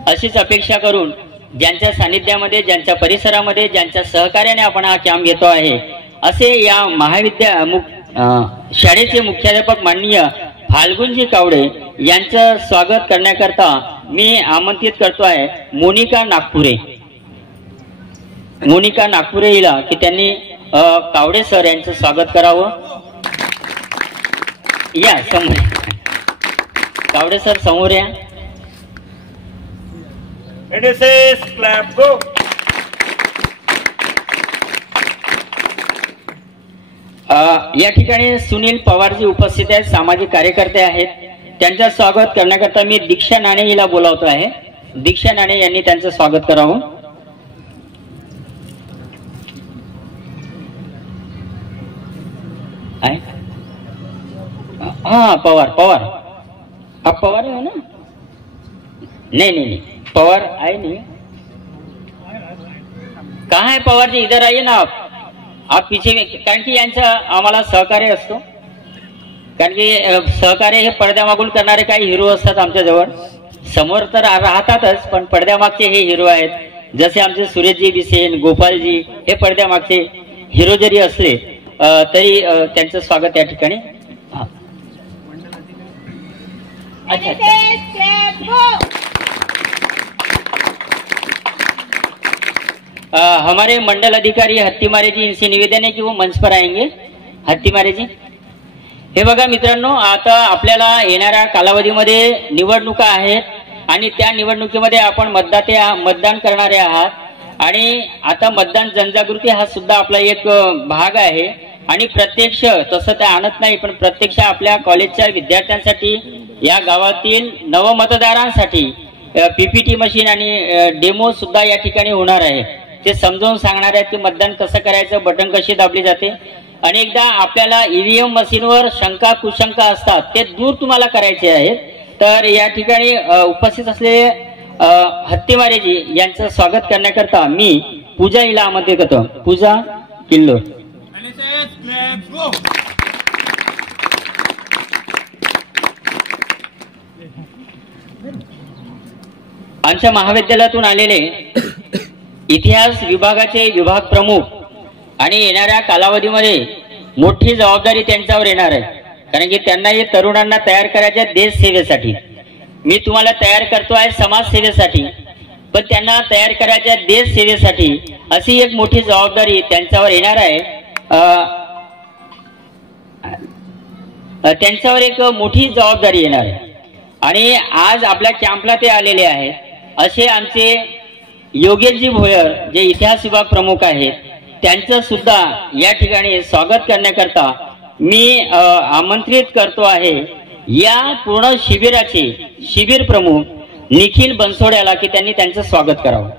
अशीच अपेक्षा करून ज्यांच्या सानिध्यामध्ये, ज्यांच्या परिसरामध्ये, ज्यांच्या सहकार्याने आपण हा कॅम्प घेतो आहे असे या शाळेचे मुख्याध्यापक माननीय फाल्गुनजी कावडे यांचं स्वागत करण्याकरता मी आमंत्रित करतो आहे मोनिका नागपुरे. मोनिका नागपुरे हिला की त्यांनी कावडे सर यांचं स्वागत करावं. या समोर, कावडे सर समोर या. NSS clap go. या ठिकाणी सुनील पवारजी उपस्थित आहेत, सामाजिक कार्यकर्ते आहेत. त्यांचं स्वागत करण्याकरता मी दीक्षा नाणे हिला बोलावतो आहे. दीक्षा नाणे यांनी त्यांचं स्वागत करावं. हाँ पवार, पवार आप पवार हो ना? नहीं पवार आए नहीं. कहाँ है पवार जी? इधर आइए ना आप पीछे में, कारण की यांचं आम्हाला सहकार्य असतो. कारण की सहकार्य हे पडद्यामागून करणारे काही हिरो असतात आमच्याजवळ. समोर तर राहतातच, पण पडद्यामागचे हे हिरो आहेत. जसे आमचे सुरेशजी बिसेन, गोपालजी हे पडद्यामागचे हिरो जरी असले तरी त्यांचं स्वागत या ठिकाणी. हमारे मंडल अधिकारी हत्तीमारे जी, इनसे निवेदन है कि वो मंच पर आएंगे. हत्तीमारे जी. हे बघा मित्रांनो, आता आपल्याला येणाऱ्या कालावधीमध्ये निवडणुका आहेत आणि त्या निवडणुकीमध्ये आपण मतदान करणारे आहात. आणि आता मतदान जनजागृती हा सुद्धा आपला एक भाग आहे आणि प्रत्यक्ष तसं ते आणत नाही, पण प्रत्यक्ष आपल्या कॉलेजच्या विद्यार्थ्यांसाठी या गावातील नवमतदारांसाठी पीपीटी मशीन आणि डेमो सुद्धा या ठिकाणी होणार आहे. ते समजावून सांगणार आहेत की मतदान कसं करायचं, बटन कशी दाबली जाते. अनेकदा आपल्याला ईव्हीएम मशीनवर शंका कुशंका असतात, ते दूर तुम्हाला करायचे आहेत. तर या ठिकाणी उपस्थित असलेले हत्तीमारेजी यांचं स्वागत करण्याकरता मी पूजा हिला आमंत्रित करतो. पूजा किल्लोर. आमच्या महाविद्यालयातून आलेले इतिहास विभागाचे विभाग प्रमुख आणि येणाऱ्या कालावधीमध्ये मोठी जबाबदारी त्यांच्यावर येणार आहे, कारण की त्यांना हे तरुणांना तयार करायचे देश सेवेसाठी. मी तुम्हाला तयार करतो आहे समाज सेवेसाठी, पण त्यांना तयार करायच्या देश सेवेसाठी अशी एक मोठी जबाबदारी त्यांच्यावर येणार आहे. त्यांच्यावर एक मोठी जबाबदारी येणार आहे आणि आज आपल्या कॅम्पला ते आलेले आहेत. असे आमचे योगेशजी भोयर जे इतिहास विभाग प्रमुख आहेत, त्यांचं सुद्धा या ठिकाणी स्वागत करण्याकरता मी आमंत्रित करतो आहे. या पूर्ण शिबिराचे शिबिर प्रमुख निखिल बनसोड्याला की त्यांनी त्यांचं स्वागत करावं.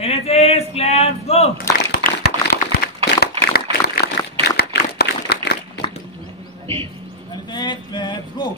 NSS claps go. NSS claps go.